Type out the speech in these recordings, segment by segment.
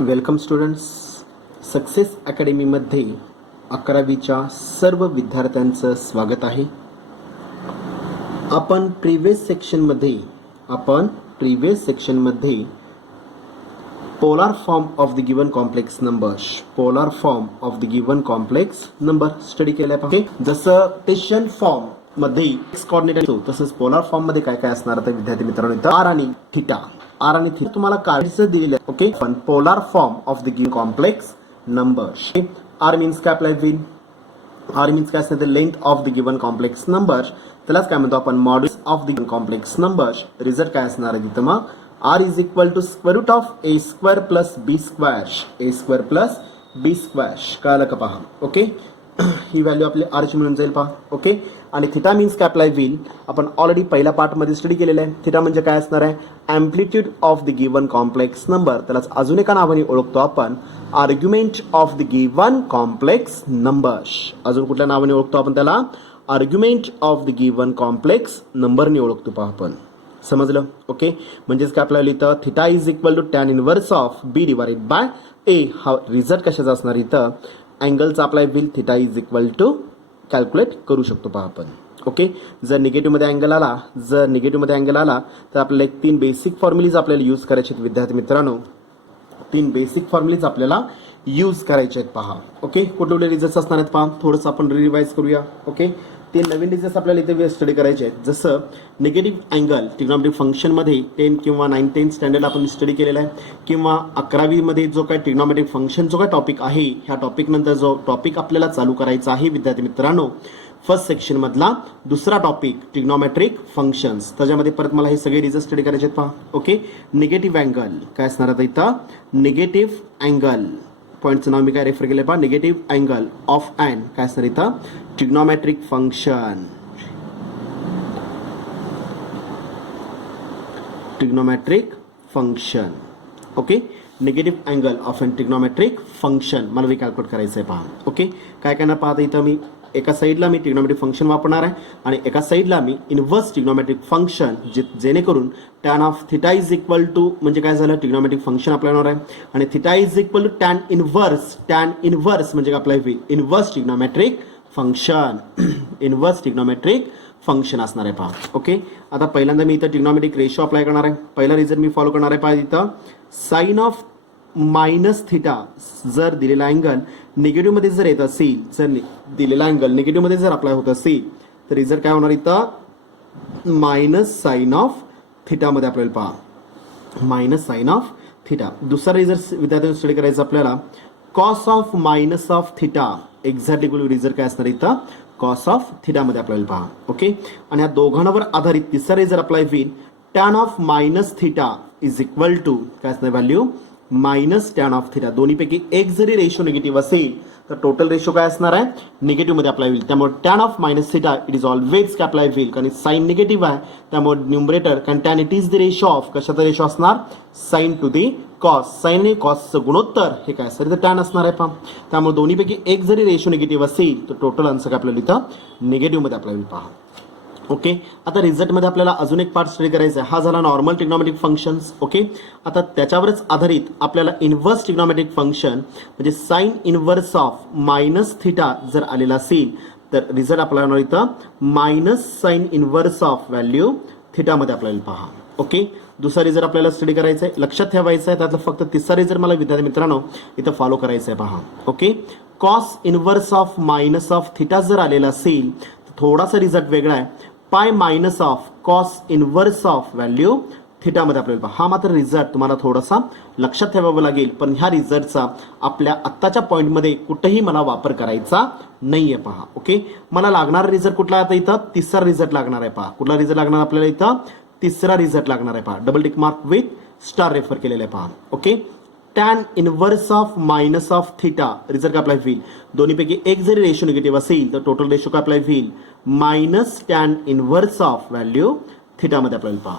Welcome students. Success अकॅडमीमध्ये 11वीच्या सर्व विद्यार्थ्यांचं स्वागत आहे. आपण प्रिव्हियस सेक्शनमध्ये polar form of the given complex number study केलाय. ओके, जसं टेशन फॉर्म मध्ये एक्स कोऑर्डिनेट असतो तसंच पोलार फॉर्म मध्ये काय काय असणार तर विद्यार्थी मित्रांनो इथं आर आणि थीटा तुम्हाला काढायचं दिलेलं आहे. ओके, पण polar form of the given complex numbers. R means काय अप्लाय होईल? आर मीन्स काय असतं? The length of the given complex number. त्यालाच काय म्हणतो आपण? Modulus of the given complex number. Result काय असणार आहे तिथं? मग r is equal to square root of a square plus b square. कळालं का? पहा. ओके, ही व्हॅल्यू आपली आरची मिळून जाईल. पहा. ओके, आणि थिटा मीन्स काय अप्लाय होईल? आपण ऑलरेडी पहिल्या पार्टमध्ये स्टडी केलेलं आहे. थिटा म्हणजे काय असणार आहे? Amplitude of the given complex number. त्यालाच अजून एका नावाने ओळखतो आपण argument of the given complex number. अजून कुठल्या नावाने ओळखतो आपण त्याला? Argument of the given complex नंबरने ओळखतो. पहा आपण. समजलं? ओके, म्हणजेच काय आपल्याला इथं theta is equal to tan inverse of B divided by A. हा रिझल्ट कशाचा असणार? इथं अँगलचा अप्लाय होईल. Theta is equal to calculate करू शकतो. पहा आपण. ओके, जर निगेटिव्हमध्ये अँगल आला तर आपल्याला एक 3 बेसिक फॉर्म्युलीज आपल्याला यूज करायचे आहेत. विद्यार्थी मित्रांनो, 3 बेसिक फॉर्म्युलीज आपल्याला यूज करायचे आहेत. पहा. ओके, कुठले रिझल्ट्स असणार आहेत? पहा, थोडंसं आपण रिवाइज करूया. ओके, 3 नवीन रिझल्ट्स आपल्याला इथे स्टडी करायचे आहेत. जसं निगेटिव्ह अँगल ट्रिग्नॉमेट्रिक फंक्शनमध्ये 10 किंवा 9-10 स्टँडर्ड आपण स्टडी केलेला आहे, किंवा 11वीमध्ये जो काय ट्रिग्नॉमेट्रिक फंक्शन जो काय टॉपिक आहे, ह्या टॉपिक नंतर जो टॉपिक आपल्याला चालू करायचा आहे विद्यार्थी मित्रांनो, फर्स्ट सेक्शन मधला दुसरा टॉपिक ट्रिग्नॉमेट्रिक फंक्शन्स. त्याच्यामध्ये परत मला हे सगळे रिझल्ट स्टडी करायचे आहेत. पहा. ओके, निगेटिव्ह अँगल काय असणार आता इथं? निगेटिव्ह अँगल पॉईंटचं नाव मी काय रेफर केलं? पहा, निगेटिव्ह अँगल ऑफ अँड काय असणार इथं? Trigonometric function. Okay, negative angle of and trigonometric function मला कॅल्क्युलेट करायचं आहे. पहा. ओके, काय करणार? पाहता इथं मी एका साईडला मी ट्रिग्नॉमेट्रिक फंक्शन वापरणार आहे आणि एका साईडला मी इनव्हर्स ट्रिग्नॉमेट्रिक फंक्शन, जेणेकरून tan of theta is equal to म्हणजे काय झालं? ट्रिग्नॉमेट्रिक फंक्शन आपल्याला आहे आणि theta is equal to tan inverse म्हणजे काय आपल्या इनव्हर्स ट्रिग्नॉमेट्रिक फंक्शन असणार आहे. पहा. ओके, आता पहिल्यांदा मी इथं ट्रिग्नॉमेट्रिक रेशो अप्लाय करणार आहे. पहिला रिझल्ट मी फॉलो करणार आहे. पहा इथं साइन ऑफ मायनस थिटा जर दिलेला अँगल निगेटिव्ह मध्ये जर येत असेल, जर दिलेला अँगल निगेटिव्ह मध्ये जर अप्लाय होत असेल तर रिझल्ट काय होणार? इथं मायनस साइन ऑफ थिटा मध्ये आपल्याला. पहा, मायनस साइन ऑफ थिटा. दुसरा रिझल्ट विद्यार्थ्यांना स्टडी करायचं आपल्याला cos of minus of theta. Exactly result काय असणार इथं? कॉस ऑफ थिटा मध्ये आपल्याला. पहा. ओके, आणि या दोघांवर आधारित तिसरा रिझल्ट अप्लाय होईल tan of minus theta is equal to काय असणार value? Minus tan of theta. दोन्हीपैकी एक जरी रेशो निगेटिव्ह असेल तर टोटल रेशो काय असणार आहे? निगेटिव्ह मध्ये अप्लाय होईल. त्यामुळे tan of minus theta it is always काय अप्लाय होईल, कारण साइन निगेटिव्ह आहे. त्यामुळे न्यूमरेटर, कारण tan it is the ratio of कशाचा रेशो असणार? Sine to the cos. Sine आणि कॉसचं गुणोत्तर हे काय असणार? तर टॅन असणार आहे. पहा, त्यामुळे दोन्हीपैकी एक जरी रेशो निगेटिव्ह असेल तर टोटल आन्सर काय आपल्याला इथं निगेटिव्ह मध्ये अप्लाय होईल. पहा. ओके, आता रिझल्टमध्ये आपल्याला अजून एक पार्ट स्टडी करायचा आहे. हा झाला नॉर्मल ट्रिग्नॉमेट्रिक फंक्शन्स. ओके, आता त्याच्यावरच आधारित आपल्याला इनव्हर्स ट्रिग्नॉमेट्रिक फंक्शन म्हणजे sine inverse of minus theta जर आलेला असेल तर रिझल्ट आपल्याला होणार इथं minus sine inverse of value थिटामध्ये आपल्याला. पहा. ओके, दुसरा रिझल्ट आपल्याला स्टडी करायचा आहे. लक्षात ठेवायचं आहे त्यातलं फक्त तिसरा रिझल्ट मला विद्यार्थी मित्रांनो इथं फॉलो करायचं आहे. पहा. Okay, cos inverse of minus of theta जर आलेला असेल तर थोडासा रिझल्ट वेगळा आहे. Pi minus of cos inverse of value थिटामध्ये आपल्याला. हा मात्र रिझल्ट तुम्हाला थोडासा लक्षात ठेवावा लागेल, पण ह्या रिझल्टचा आपल्या आत्ताच्या पॉईंटमध्ये कुठेही मला वापर करायचा नाहीये. पहा. ओके, मला लागणारा रिझल्ट कुठला? आता इथं तिसरा रिझल्ट लागणार आहे. पहा, कुठला रिझल्ट लागणार आपल्याला? इथं तिसरा रिझल्ट लागणार आहे. पहा, double tick mark with star refer केलेलं आहे. पहा. Okay, tan inverse of minus of theta result काय अप्लाय होईल? दोन्हीपैकी एक जरी रेशो निगेटिव्ह असेल तर टोटल रेशो काय अप्लाय होईल? Minus tan inverse of value थिटामध्ये आपल्याला. पहा.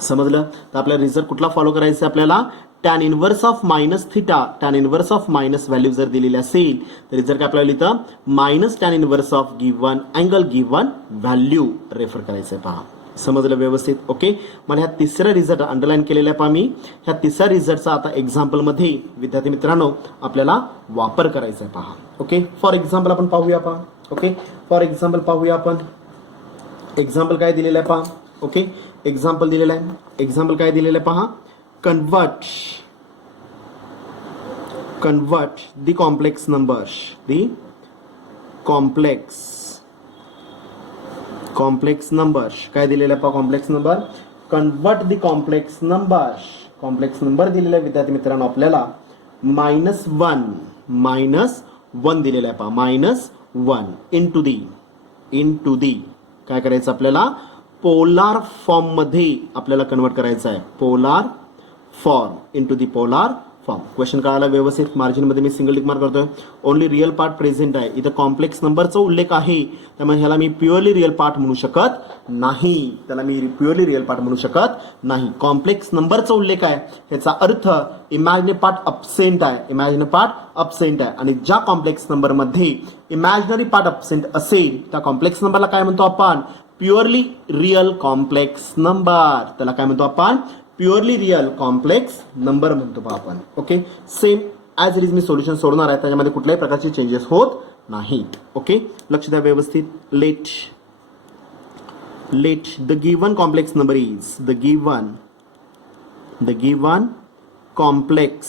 समजलं? तर आपल्याला रिझल्ट कुठला फॉलो करायचा? आपल्याला tan inverse of minus theta, tan inverse of minus value जर दिलेली असेल तर रिझल्ट काय आपल्याला इथं minus tan inverse of given angle given value refer करायचं आहे. पहा. समजलं व्यवस्थित? ओके. मला ह्या तिसऱ्या रिझल्ट अंडरलाईन केलेला आहे पहा मी. ह्या तिसऱ्या रिझल्टचा आता एक्झाम्पलमध्ये विद्यार्थी मित्रांनो आपल्याला वापर करायचा आहे पहा. ओके. फॉर एक्झाम्पल आपण पाहूया पहा. ओके. फॉर एक्झाम्पल पाहूया आपण. एक्झाम्पल काय दिलेलं आहे पहा. ओके. एक्झाम्पल दिलेलं आहे. एक्झाम्पल काय दिलेलं आहे पहा. कन्वर्ट दी कॉम्प्लेक्स नंबर्स, दी कॉम्प्लेक्स नंबर्स काय दिलेलं आहे पहा. Complex number. कन्वर्ट दी कॉम्प्लेक्स नंबर दिलेला आहे विद्यार्थी मित्रांनो आपल्याला -1 दिलेला आहे पहा. -1 इंटू दी काय करायचं आपल्याला पोलार फॉर्म मध्ये आपल्याला कन्वर्ट करायचं आहे. पोलार फॉर्म इंटू दी पोलार फॉर्म. क्वेश्चन कळाला व्यवस्थित? मार्जिन मध्ये मी सिंगल टिक मार्क करतोय. ओनली रिअल पार्ट प्रेझेंट आहे. इथं कॉम्प्लेक्स नंबरचा उल्लेख आहे त्यामुळे ह्याला मी प्युअरली रिअल पार्ट म्हणू शकत नाही. कॉम्प्लेक्स नंबरचा उल्लेख आहे ह्याचा अर्थ इमॅजिनरी पार्ट अब्सेंट आहे. आणि ज्या कॉम्प्लेक्स नंबर मध्ये इमॅजिनरी पार्ट अब्सेंट असेल त्या कॉम्प्लेक्स नंबरला काय म्हणतो आपण? Purely real complex number. त्याला काय म्हणतो आपण? प्युअरली रिअल कॉम्प्लेक्स नंबर म्हणतो पहा आपण. Okay. Same as it is me solution सोडणार आहे, त्याच्यामध्ये कुठल्याही प्रकारचे चेंजेस होत नाहीत. ओके. लक्ष द्या व्यवस्थित. Let the given complex number is the given complex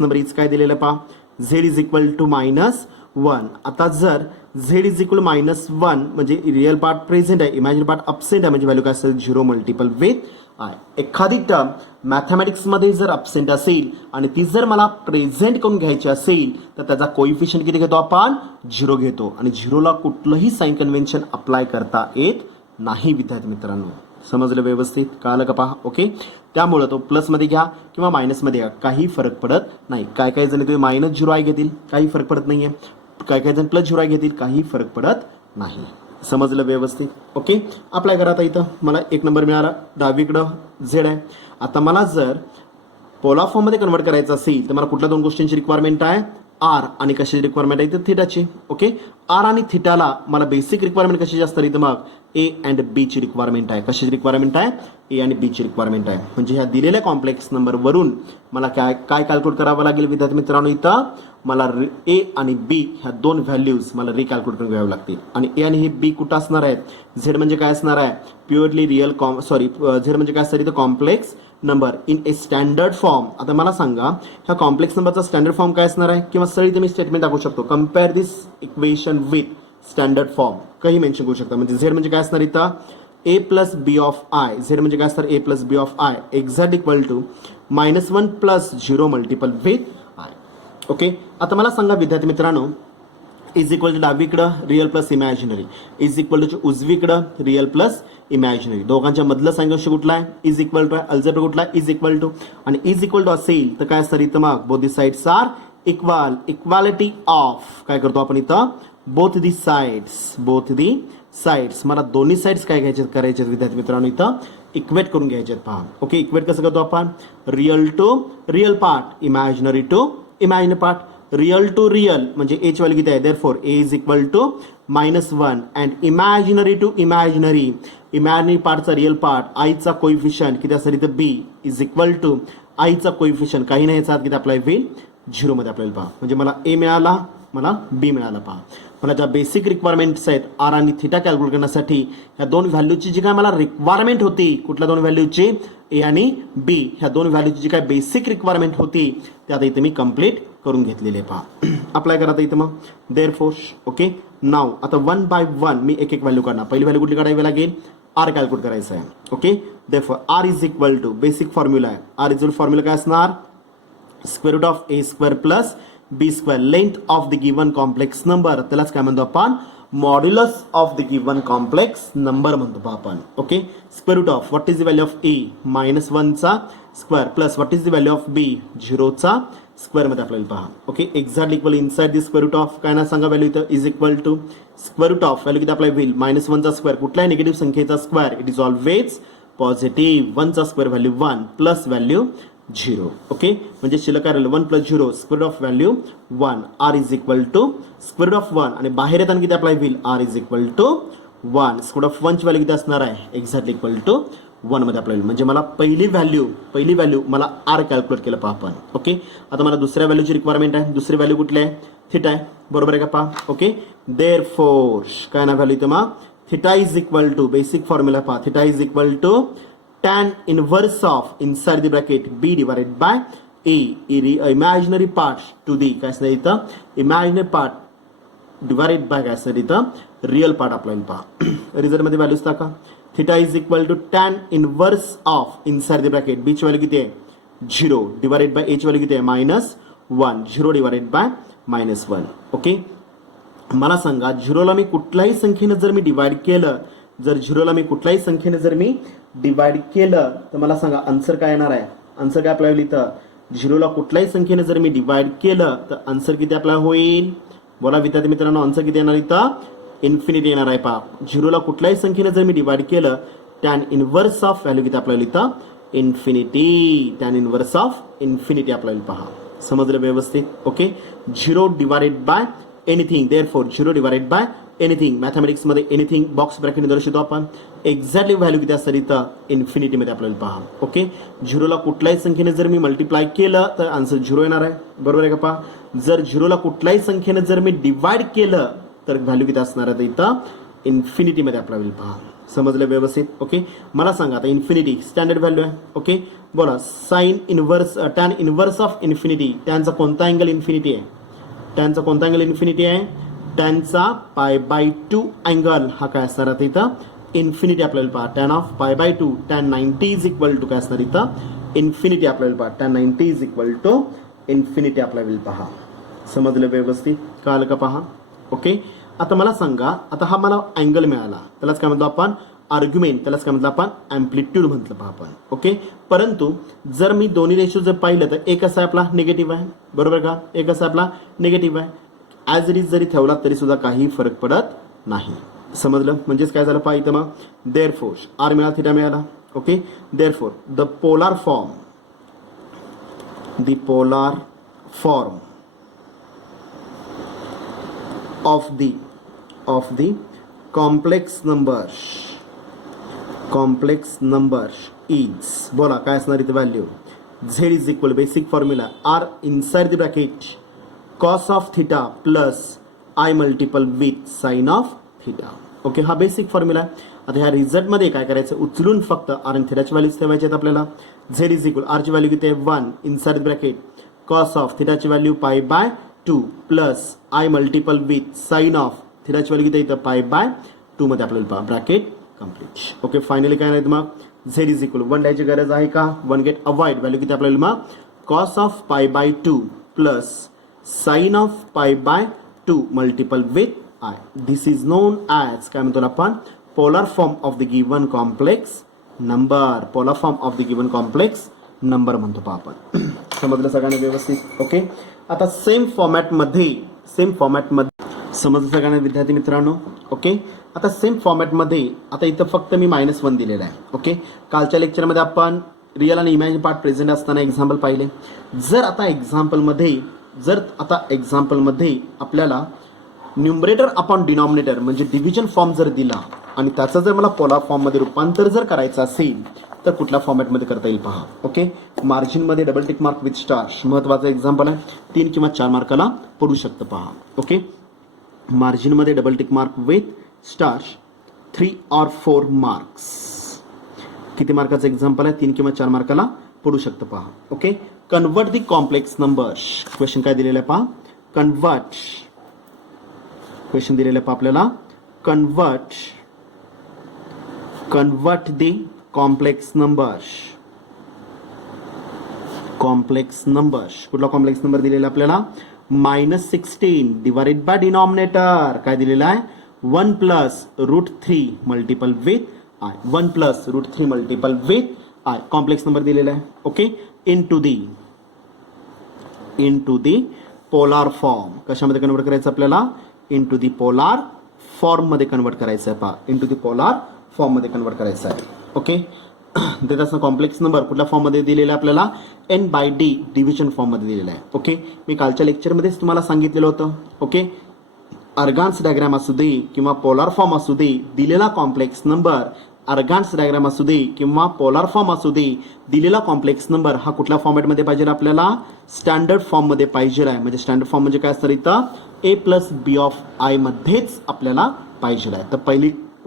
number is काय दिलेलं पहा. z is equal to -1. आता जर z इज इक्वल -1 म्हणजे रिअल पार्ट प्रेझेंट आहे, इमॅजिनरी पार्ट अब्सेंट आहे, म्हणजे व्हॅल्यू काय असेल 0 मल्टिपल विथ आय. एखादी टर्म मॅथमॅटिक्समध्ये जर अब्सेंट असेल आणि ती जर मला प्रेझेंट करून घ्यायची असेल तर त्याचा कोइफिशियंट किती घेतो आपण? 0 घेतो. आणि 0ला कुठलंही साइन कन्व्हेन्शन अप्लाय करता येत नाही विद्यार्थी मित्रांनो. समजलं व्यवस्थित? कळालं का पहा. ओके. त्यामुळे तो प्लसमध्ये घ्या किंवा मायनसमध्ये घ्या, काही फरक पडत नाही. काय जण तुम्ही -0i घेतील, काही फरक पडत नाहीये. काय जण +0i घेतील, काही फरक पडत नाही. समजलं व्यवस्थित? ओके. अप्लाय करा. आता इथं मला 1 नंबर मिळाला. डावीकडं z आहे. आता मला जर पोलार फॉर्म मध्ये कन्वर्ट करायचं असेल तर मला कुठल्या 2 गोष्टींची रिक्वायरमेंट आहे? आर आणि कशाची रिक्वायरमेंट आहे? तर थिटाची. ओके. आर आणि थिटाला मला बेसिक रिक्वायरमेंट कशी जास्त इथं मग ए अँड बी ची रिक्वायरमेंट आहे. कशाची रिक्वायरमेंट आहे? ए आणि बी ची रिक्वायरमेंट आहे. म्हणजे ह्या दिलेल्या कॉम्प्लेक्स नंबर वरून मला काय कॅल्क्युलेट करावं लागेल विद्यार्थी मित्रांनो? इथं मला ए आणि बी ह्या 2 व्हॅल्यूज मला रिकॅल्क्युलेट करून घ्यावे लागतील. आणि ए आणि हे बी कुठं असणार आहेत? झेड म्हणजे काय असणार आहे? प्युअरली रिअल झेड म्हणजे काय असणार इथं? Complex number in A standard form. आता मला सांगा ह्या कॉम्प्लेक्स नंबरचा स्टँडर्ड फॉर्म काय असणार आहे? किंवा सरळ इथे मी स्टेटमेंट दाखवू शकतो. Compare this equation with standard form, काही मेन्शन करू शकता. म्हणजे झेड म्हणजे काय असणार इथं? a plus b of i. Z म्हणजे काय असणार? a plus b of i exact equal to -1 plus 0 multiple with i. Okay. आता मला सांगा विद्यार्थी मित्रांनो, इज इक्वल टू डावीकडं real plus imaginary, is equal to उजवीकडं रिअल प्लस इमॅजिनरी. दोघांच्या मधलं संघर्ष कुठला आहे? इज इक्वल टू आहे. अल्जेब्रा कुठला आहे? Is equal to. आणि इज इक्वल टू असेल तर काय असणार इथं मग? Both the sides are equal. Equality of काय करतो आपण इथं? Both the sides. मला दोन्ही साइड्स काय करायचे विद्यार्थी मित्रांनो? इथं इक्वेट करून घ्यायचे पहा. ओके. इक्वेट कसं करतो आपण? Real to real part, imaginary to imaginary part. Real to real म्हणजे एच व्हॅल्यू किती आहे? Therefore a is equal to -1 and imaginary to imaginary पार्टचा रिअल पार्ट आईचा कोइफिशियंट किती असणार इथं? बी इज इक्वल टू आईचा कोइफिशियंट काही नाही याचा किती अप्लाय होईल? 0 मध्ये आपल्याला पहा. म्हणजे मला ए मिळाला, मला बी मिळाला पहा. मला ज्या बेसिक रिक्वायरमेंट्स आहेत आर आणि थिटा कॅल्क्युलेट करण्यासाठी ह्या 2 व्हॅल्यूची जी काय मला रिक्वायरमेंट होती, कुठल्या 2 व्हॅल्यूची? ए आणि बी. ह्या 2 व्हॅल्यूची जी काय बेसिक रिक्वायरमेंट होती ते आता इथे मी कम्प्लीट करून घेतलेले पहा. अप्लाय करा आता इथं मग. Therefore okay. नाव आता 1 बाय 1 मी एक व्हॅल्यू काढणार. पहिली व्हॅल्यू कुठली काढावी लागेल? आर कॅल्क्युलेट करायचं आहे. Okay. Therefore r is equal to basic formula आहे. आर इज फॉर्म्युला काय असणार? Square root of a square plus b square, length of the given complex number. त्यालाच काय म्हणतो आपण? Modulus of the given complex number म्हणतो आपण. Okay. Square root of what is the value of a? -1 चा square plus what is the value of b? 0 चा square मध्ये आपल्याला पहा. Okay. Exact equal inside the square root of काय ना सांगा व्हॅल्यू इथं? Is equal to square root of value किती आपल्याला होईल? -1 चा स्क्वेअर. कुठल्याही निगेटिव्ह संख्येचा square it is always positive. 1 चा square value 1 plus value 0. Okay, म्हणजे शिल्लक काय राहिलं 1 + 0 square of value 1 r is equal to square of 1 आणि बाहेर येताना किती अप्लाय होईल r is equal to 1. Square of 1 ची व्हॅल्यू किती असणार आहे एक्झॅक्टली इक्वल टू 1 मध्ये अप्लाय होईल. म्हणजे मला पहिली व्हॅल्यू मला r कॅल्क्युलेट केलं पहा आपण. ओके, आता मला दुसऱ्या व्हॅल्यूची रिक्वायरमेंट आहे. दुसरी व्हॅल्यू कुठली आहे थिटा आहे, बरोबर आहे का पहा. ओके, देअरफोर काय ना व्हॅल्यू इथं मग theta is equal to basic formula पहा, theta is equal to tan inverse of inside the bracket b divided by a imaginary part to the काय असणार इथं imaginary part divided by काय असणार इथं रिअल पार्ट आपल्याला पहा. रिझल्ट मध्ये व्हॅल्यूज टाका. Theta is equal to tan inverse of inside the bracket b ची व्हॅल्यू किती आहे 0 डिवाइडेड बाय a ची व्हॅल्यू किती आहे -1 0 डिवाइडेड बाय -1. ओके, मला सांगा 0 ला मी कुठल्याही संख्येने जर मी डिवाइड केलं, जर 0 ला मी कुठल्याही संख्येने जर मी डिवाइड केलं तर मला सांगा आन्सर काय येणार आहे. आन्सर काय अप्लाय होईल इथं 0 ला कुठल्याही संख्येने जर मी डिवाइड केलं तर आन्सर किती अप्लाय होईल बोला विद्यार्थी मित्रांनो. आन्सर किती येणार इथं इन्फिनिटी येणार आहे पहा. 0 ला कुठल्याही संख्येने जर मी डिवाइड केलं tan इनवर्स ऑफ व्हॅल्यू किती अप्लाय होईल इथं infinity. tan inverse of infinity apply होईल पहा. समजलं व्यवस्थित. Okay, 0 divided bye anything, therefore 0 divided bye anything. Mathematics मध्ये एनिथिंग बॉक्स ब्रॅकेटने दर्शवतो आपण. एक्झॅक्टली व्हॅल्यू किती असतात इथं इन्फिनिटी मध्ये आपल्याला पहा. ओके, 0 ला कुठल्याही संख्येने जर मी मल्टिप्लाय केलं तर आन्सर 0 येणार आहे, बरोबर आहे का पहा. जर 0 ला कुठल्याही संख्येने जर मी डिवाइड केलं तर व्हॅल्यू किती असणार आहे इथं इन्फिनिटी मध्ये आपल्याला होईल पहा. समजलं व्यवस्थित. ओके, मला सांगा आता इन्फिनिटी स्टँडर्ड व्हॅल्यू आहे. ओके, बोला sine inverse tan inverse of infinity. टॅनचा कोणता अँगल इन्फिनिटी आहे, टॅनचा कोणता अँगल इन्फिनिटी आहे टॅनचा π/2 अँगल हा काय असणार आहे इथं इन्फिनिटी आपल्याला पहा. tan of π/2 tan 90 is equal to काय असणार इथं इन्फिनिटी आपल्याला पहा. tan 90 is equal to infinity आपल्याला पहा. समजलं व्यवस्थित, कळलं का पहा. ओके, आता मला सांगा आता हा मला अँगल मिळाला त्यालाच काय म्हणतो आपण आर्ग्युमेंट, त्यालाच काय म्हणतो आपण अँप्लिट्यूड म्हटलं पहा आपण. ओके, परंतु जर मी दोन्ही रेशो जर पाहिलं तर एक असा आपला निगेटिव्ह आहे, बरोबर का, एक असा आपला निगेटिव्ह आहे. ॲज इट इज जरी ठेवला तरी सुद्धा काही फरक पडत नाही. समजलं, म्हणजेच काय झालं पहा इथं मग देअरफोर आर मिळाला थिटा मिळाला. Okay, therefore the polar form of the complex number is बोला काय असणार इथे value z is equal basic formula r inside the bracket cos of theta plus i multiple with sine of theta. Okay, हा basic formula आहे. आता ह्या result मध्ये काय करायचं उचलून फक्त r आणि थिटाची व्हॅल्यूज ठेवायची आहेत आपल्याला. z इज इक्वल r ची व्हॅल्यू किती आहे 1 inside the bracket cos of थिटाची value π/2 plus i multiple with sine of थिटाची व्हॅल्यू किती इथं π/2 मध्ये आपल्याला पहा ब्रॅकेट कम्प्लीट. ओके, फायनली काय नाही मग z इज इक्वल 1 द्यायची गरज आहे का 1 गेट अवॉइड व्हॅल्यू किती आपल्याला मग cos of π/2 plus sine of π/2 multiple with i. This is known as काय म्हणतो आपण polar form of the given complex number. Polar form of the given complex number म्हणतो पहा आपण. समजलं सगळ्यांना व्यवस्थित. ओके, आता सेम फॉर्मॅटमध्ये समजलं सगळ्यांना विद्यार्थी मित्रांनो. ओके, आता सेम फॉर्मॅटमध्ये आता इथं फक्त मी -1 दिलेलं आहे. ओके, कालच्या लेक्चरमध्ये आपण रिअल आणि इमॅजिन पार्ट प्रेझेंट असताना एक्झाम्पल पाहिले. जर आता एक्झाम्पलमध्ये आपल्याला न्यूमरेटर अपॉन डिनॉमिनेटर म्हणजे डिव्हिजन फॉर्म जर दिला आणि त्याचं जर मला पोलार फॉर्ममध्ये रूपांतर जर करायचं असेल तर कुठल्या फॉर्मॅटमध्ये करता येईल पहा. ओके, मार्जिनमध्ये double tick mark with star महत्त्वाचं एक्झाम्पल आहे. 3 किंवा 4 मार्काला पडू शकतं पहा. ओके, मार्जिनमध्ये double tick mark with star 3 or 4 marks. किती मार्काचं एक्झाम्पल आहे 3 किंवा 4 मार्काला पडू शकतं पहा. ओके, कन्वर्ट दी कॉम्प्लेक्स नंबर्स. क्वेश्चन काय दिलेलं आहे पहा क्वेश्चन दिलेलं आहे पहा आपल्याला कन्वर्ट दी कॉम्प्लेक्स नंबर्स. कुठला कॉम्प्लेक्स नंबर दिलेला आपल्याला -16 डिवाइडेड बाय डिनॉमिनेटर काय दिलेला आहे 1 + √3 multiple with i. 1 + √3 multiple with i complex number दिलेला आहे. Okay, into the polar form. कशामध्ये कन्वर्ट करायचं आपल्याला इनटू दी पोलार फॉर्म मध्ये कन्वर्ट करायचं आहे पहा. इनटू दी पोलार फॉर्म मध्ये कन्वर्ट करायचं आहे. ओके, देत असताना कॉम्प्लेक्स नंबर कुठल्या फॉर्ममध्ये दिलेला आहे आपल्याला, n/d डिव्हिजन फॉर्ममध्ये दिलेला आहे. ओके, मी कालच्या लेक्चरमध्येच तुम्हाला सांगितलेलं होतं. ओके, अर्गान्स डायग्राम असू दे किंवा पोलार फॉर्म असू दे, दिलेला कॉम्प्लेक्स नंबर अर्गान्स डायग्राम असू दे किंवा पोलार फॉर्म असू दे, दिलेला कॉम्प्लेक्स नंबर हा कुठल्या फॉर्मॅटमध्ये पाहिजे आपल्याला, स्टँडर्ड फॉर्ममध्ये पाहिजे आहे. म्हणजे स्टँडर्ड फॉर्म म्हणजे काय असतं इथं, a+b(i) मध्येच आपल्याला पाहिजे आहे. तर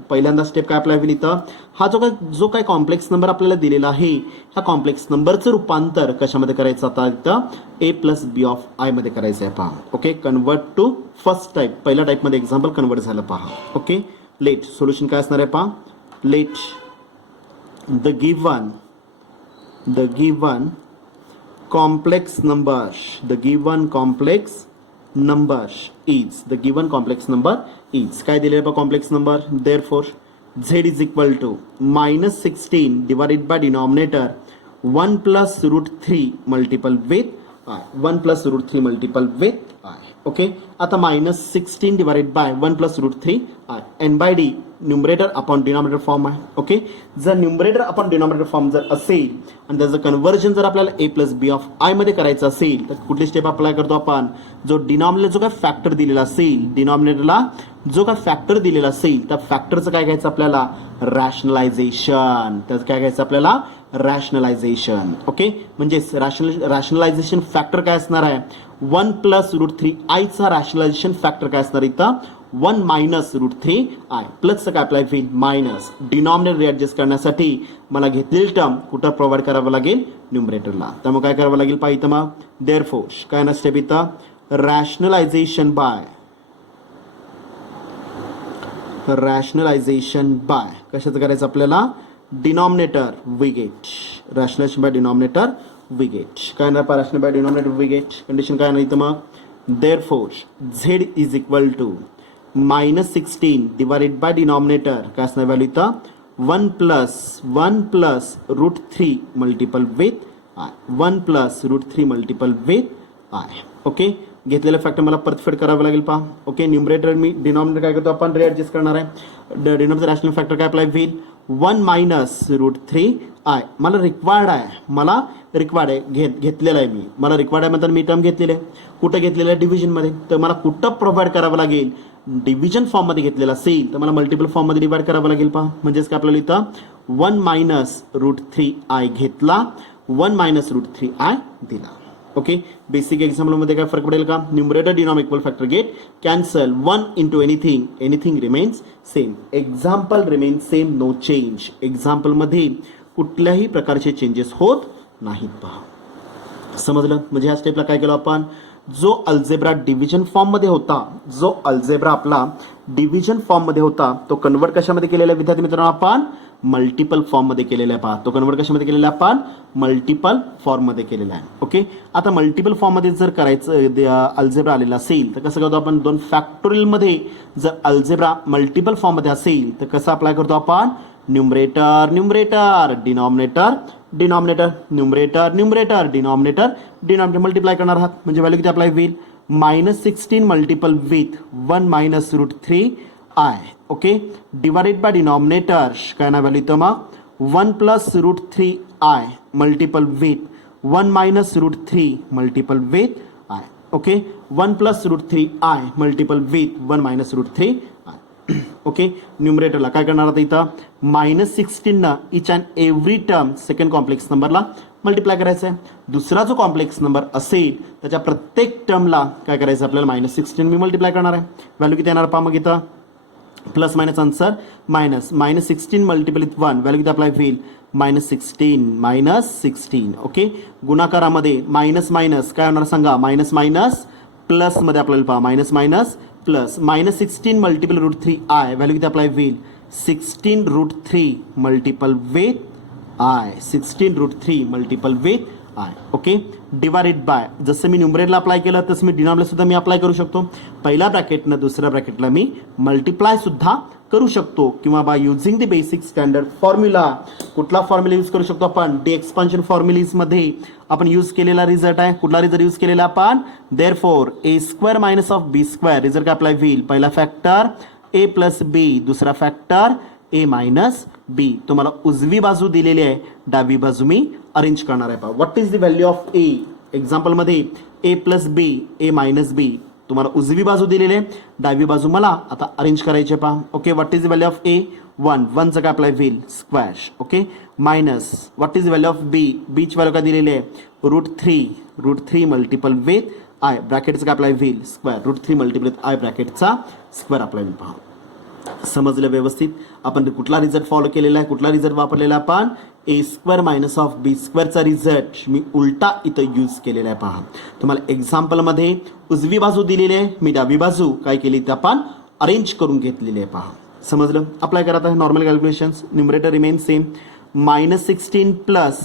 पहिल्यांदा स्टेप काय अप्लाय होईल इथं, हा जो काय कॉम्प्लेक्स नंबर आपल्याला दिलेला आहे, ह्या कॉम्प्लेक्स नंबरचं रूपांतर कशामध्ये करायचं, आता इथं a+b(i) मध्ये करायचं आहे. पहा. Okay, convert to first type, पहिल्या टाईपमध्ये एक्झाम्पल कन्वर्ट झालं. पहा. ओके, लेट सोल्युशन काय असणार आहे पहा. Let the given complex number is काय दिलेलं आहे complex number, therefore z is equal to -16 divided by denominator 1 plus √3 multiple with I, 1 plus √3 multiple with I. Okay, आता -16 divided bye 1 plus √3 I, n/d numerator upon denominator form आहे. Okay, जर numerator upon denominator form जर असेल आणि त्याचं conversion जर आपल्याला a+b(i) मध्ये करायचं असेल तर कुठली स्टेप अप्लाय करतो आपण, जो डिनॉमिनेटर जो काय फॅक्टर दिलेला असेल, डिनॉमिनेटरला जो काय फॅक्टर दिलेला असेल त्या फॅक्टरचं काय घ्यायचं आपल्याला, रॅशनलायझेशन. त्याचं काय घ्यायचं आपल्याला, रॅशनलायझेशन. ओके, म्हणजे रॅशनलायझेशन फॅक्टर काय असणार आहे, 1 plus √3i चा रॅशनलायझेशन फॅक्टर काय असणार इथं, 1 minus √3i प्लसचं काय अप्लाय होईल, मायनस. डिनॉमिनेटर रिॲडजस्ट करण्यासाठी मला घेतलेली टर्म कुठं प्रोव्हाइड करावं लागेल, न्यूमरेटरला. त्यामुळे काय करावं लागेल पाहिजे मग, देअरफोर काय ना स्टेप इथं, रॅशनलायझेशन बाय कशाचं करायचं आपल्याला, denominator we get, rationalization by denominator we get. काय ना rational by denominator we get condition काय नाही तर मग, therefore z is equal to -16 divided by denominator काय असणार व्हॅल्यू इथं, 1 plus √3 multiple with I, 1 plus √3 multiple with I. Okay, घेतलेलं फॅक्टर मला परतफेड करावं लागेल पहा. ओके, न्यूमरेटर मी डिनॉमिनेटर काय करतो आपण रिॲडजस्ट करणार आहे. डिनॉमिनेटर रॅशनल फॅक्टर काय अप्लाय होईल, 1 minus √3i. मला रिक्वायर्ड आहे, घेतलेलं आहे मी, मला रिक्वायर्ड आहे म्हणतात मी टर्म घेतलेले आहे. कुठं घेतलेलं आहे, डिव्हिजनमध्ये. तर मला कुठं प्रोव्हाइड करावं लागेल, डिव्हिजन फॉर्ममध्ये घेतलेला असेल तर मला मल्टिपल फॉर्ममध्ये डिवाइड करावं लागेल पहा. म्हणजेच काय आपल्याला इथं 1 minus √3i घेतला, 1 minus √3i दिला. ओके, बेसिक एक्झाम्पलमध्ये काय फरक पडेल का, numerator denominator equal factor get cancel, 1 into anything remains same. Example remains same, no change. एक्झाम्पलमध्ये कुठल्याही प्रकारचे चेंजेस होत नाहीत. पहा, समजलं. म्हणजे ह्या स्टेपला काय केलं आपण, जो अल्जेब्रा डिव्हिजन फॉर्ममध्ये होता, जो अल्जेब्रा आपला डिव्हिजन फॉर्ममध्ये होता तो कन्वर्ट कशामध्ये केलेला आहे विद्यार्थी मित्रांनो, आपण मल्टिपल फॉर्ममध्ये केलेला आहे. पहा, तो कन्वर्ट कशामध्ये केलेला आहे आपण, मल्टिपल फॉर्ममध्ये केलेला आहे. ओके, आता मल्टिपल फॉर्ममध्ये जर करायचं अल्जेब्रा आलेला असेल तर कसं करतो आपण, 2 फॅक्टोरियलमध्ये जर अल्जेब्रा मल्टिपल फॉर्ममध्ये असेल तर कसं अप्लाय करतो आपण, numerator denominator numerator denominator multiply करणार आहात. म्हणजे व्हॅल्यू किती अप्लाय होईल, -16 multiple with 1 minus √3i. Okay, divided by denominator काय ना व्हॅल्यू इथं मग 1 plus √3i multiple with 1 minus √3 multiple with i. Okay, 1 plus √3i multiple with 1 minus √3i. Okay, न्यूमरेटरला काय करणार आता इथं, -16 न each and every term second complex नंबरला मल्टिप्लाय करायचं आहे. दुसरा जो कॉम्प्लेक्स नंबर असेल त्याच्या प्रत्येक टर्मला काय करायचं आपल्याला, -16 मी मल्टिप्लाय करणार आहे. व्हॅल्यू किती येणार पहा मग इथं, plus minus answer -16 multiple with 1, value किती अप्लाय होईल, -16. ओके, गुणाकारामध्ये मायनस काय होणार सांगा, मायनस प्लस मध्ये आपल्याला पहा, minus plus -16 multiple √3i, value किती अप्लाय होईल, 16 √3 multiple with i, 16 √3 multiple with i. Okay, divided bye, जसं मी न्यूमरेटरला अप्लाय केलं तसं मी डिनॉमिनेटर सुद्धा मी अप्लाय करू शकतो. पहिल्या ब्रॅकेटनं दुसऱ्या ब्रॅकेटला मी मल्टिप्लाय सुद्धा करू शकतो किंवा by using the basic standard formula. कुठला फॉर्म्युला यूज करू शकतो आपण, डी एक्सपान्शन फॉर्म्युलीजमध्ये आपण यूज केलेला रिझल्ट आहे. कुठला रिझल्ट यूज केलेला आपण, देअरफॉर a² - b². रिझल्ट काय अप्लाय होईल, पहिला फॅक्टर a + b, दुसरा फॅक्टर ए मायनस बी. तुम्हाला उजवी बाजू दिलेली आहे, डावी बाजू मी अरेंज करणार आहे. पहा what is the value of a. एक्झाम्पलमध्ये a plus b, a minus b. तुम्हाला उजवी बाजू दिलेली आहे, डावी बाजू मला आता अरेंज करायची आहे. पहा okay, what is the value of a. 1, 1चं काय अप्लाय होईल, square. Okay, minus what is the value of b. बीची व्हॅल्यू काय दिलेली आहे, √3 मल्टिपल विथ आय ब्रॅकेटचं काय अप्लाय होईल, स्क्वेअर. √3 मल्टिपल विथ आय ब्रॅकेटचा स्क्वेअर अप्लाय होईल. पहा समजलं व्यवस्थित. आपण कुठला रिझल्ट फॉलो केलेला आहे, कुठला रिझल्ट वापरलेला आहे आपण, a square minus of b स्क्वेअरचा रिझल्ट मी उलटा इथं यूज केलेला आहे. पहा तुम्हाला एक्झाम्पलमध्ये उजवी बाजू दिलेली आहे, मी डावी बाजू काय केली तर आपण अरेंज करून घेतलेली आहे. पहा समजलं. अप्लाय करा आता normal calculations. Numerator remain same. -16 plus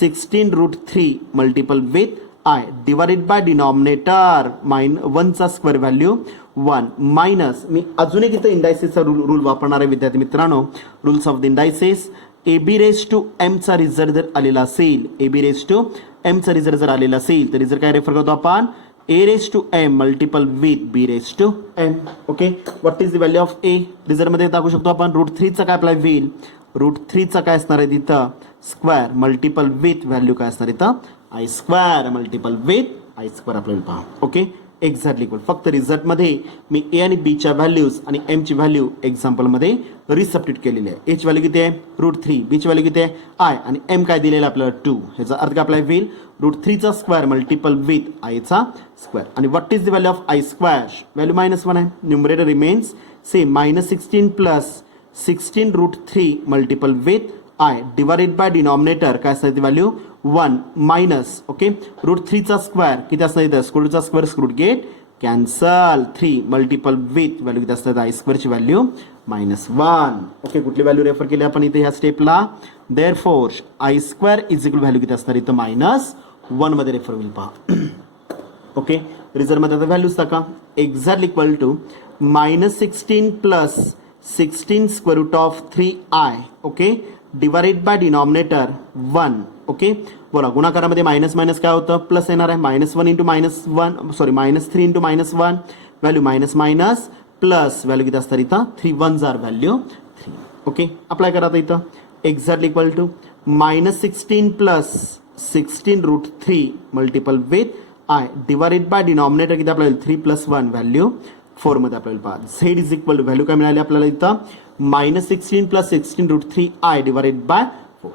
16 √3 multiple with i divided by denominator 1चा स्क्वेअर व्हॅल्यू 1 मायनस मी अजून एक इथं इंडायसेसचा रूल वापरणार आहे विद्यार्थी मित्रांनो. Rules of the indices. A b raise to एमचा रिझल्ट जर आलेला असेल, ए बी रेस टू एमचा रिझल्ट जर आलेला असेल तर रिझल्ट काय रेफर करतो आपण, a raise to m multiple with b raise to m. Okay, what is the value of a. रिझल्टमध्ये दाखवू शकतो आपण √3चा काय अप्लाय होईल, √3चा काय असणार आहे तिथं, स्क्वेअर मल्टिपल विथ व्हॅल्यू काय असणार इथं, I square multiple with I square आपल्याला पहा. Okay, exactly equal. फक्त रिझल्टमध्ये मी ए आणि बीच्या व्हॅल्यूज आणि एमची व्हॅल्यू एक्झाम्पलमध्ये रिसबस्टिट्यूट केलेली आहे. एची व्हॅल्यू किती आहे, √3. बीची व्हॅल्यू किती आहे, आय. आणि एम काय दिलेलं आहे आपल्याला 2. ह्याचा अर्थ काय अप्लाय होईल, √3चा स्क्वेअर मल्टिपल विथ आयचा स्क्वेअर. आणि what is the value of i square. Value -1 आहे. Numerator remains same. -16 plus 16 √3 multiple with i divided by denominator काय असणार ती व्हॅल्यू 1 मायनस. ओके, √3चा स्क्वेअर किती असणार इथं, स्क्वेअरचा square root get cancel. 3 multiple with value किती असणार, आय स्क्वेअरची व्हॅल्यू -1. ओके, कुठली व्हॅल्यू रेफर केली आपण इथे ह्या स्टेपला. Therefore I square is equal value किती असणार इथं -1 मध्ये रेफर होईल. पहा ओके, रिझल्टमध्ये आता व्हॅल्यूज टाका. Exactly equal to -16 plus 16 square root of 3i. Okay, divided by denominator 1. Okay, बोला गुणाकारामध्ये मायनस मायनस काय होतं, प्लस येणार आहे. -1 into -1 sorry -3 into -1 value minus minus plus value किती असतात इथं 3 1 व्हॅल्यू 3. ओके, अप्लाय करा आता इथं. Exactly equal to -16 plus 16 √3 multiple with i divided by denominator किती आपल्याला 3 + 1 व्हॅल्यू 4 मध्ये आपल्याला पहा. Z is equal to value काय मिळाली आपल्याला इथं -16 plus 16 √3 i divided by 4.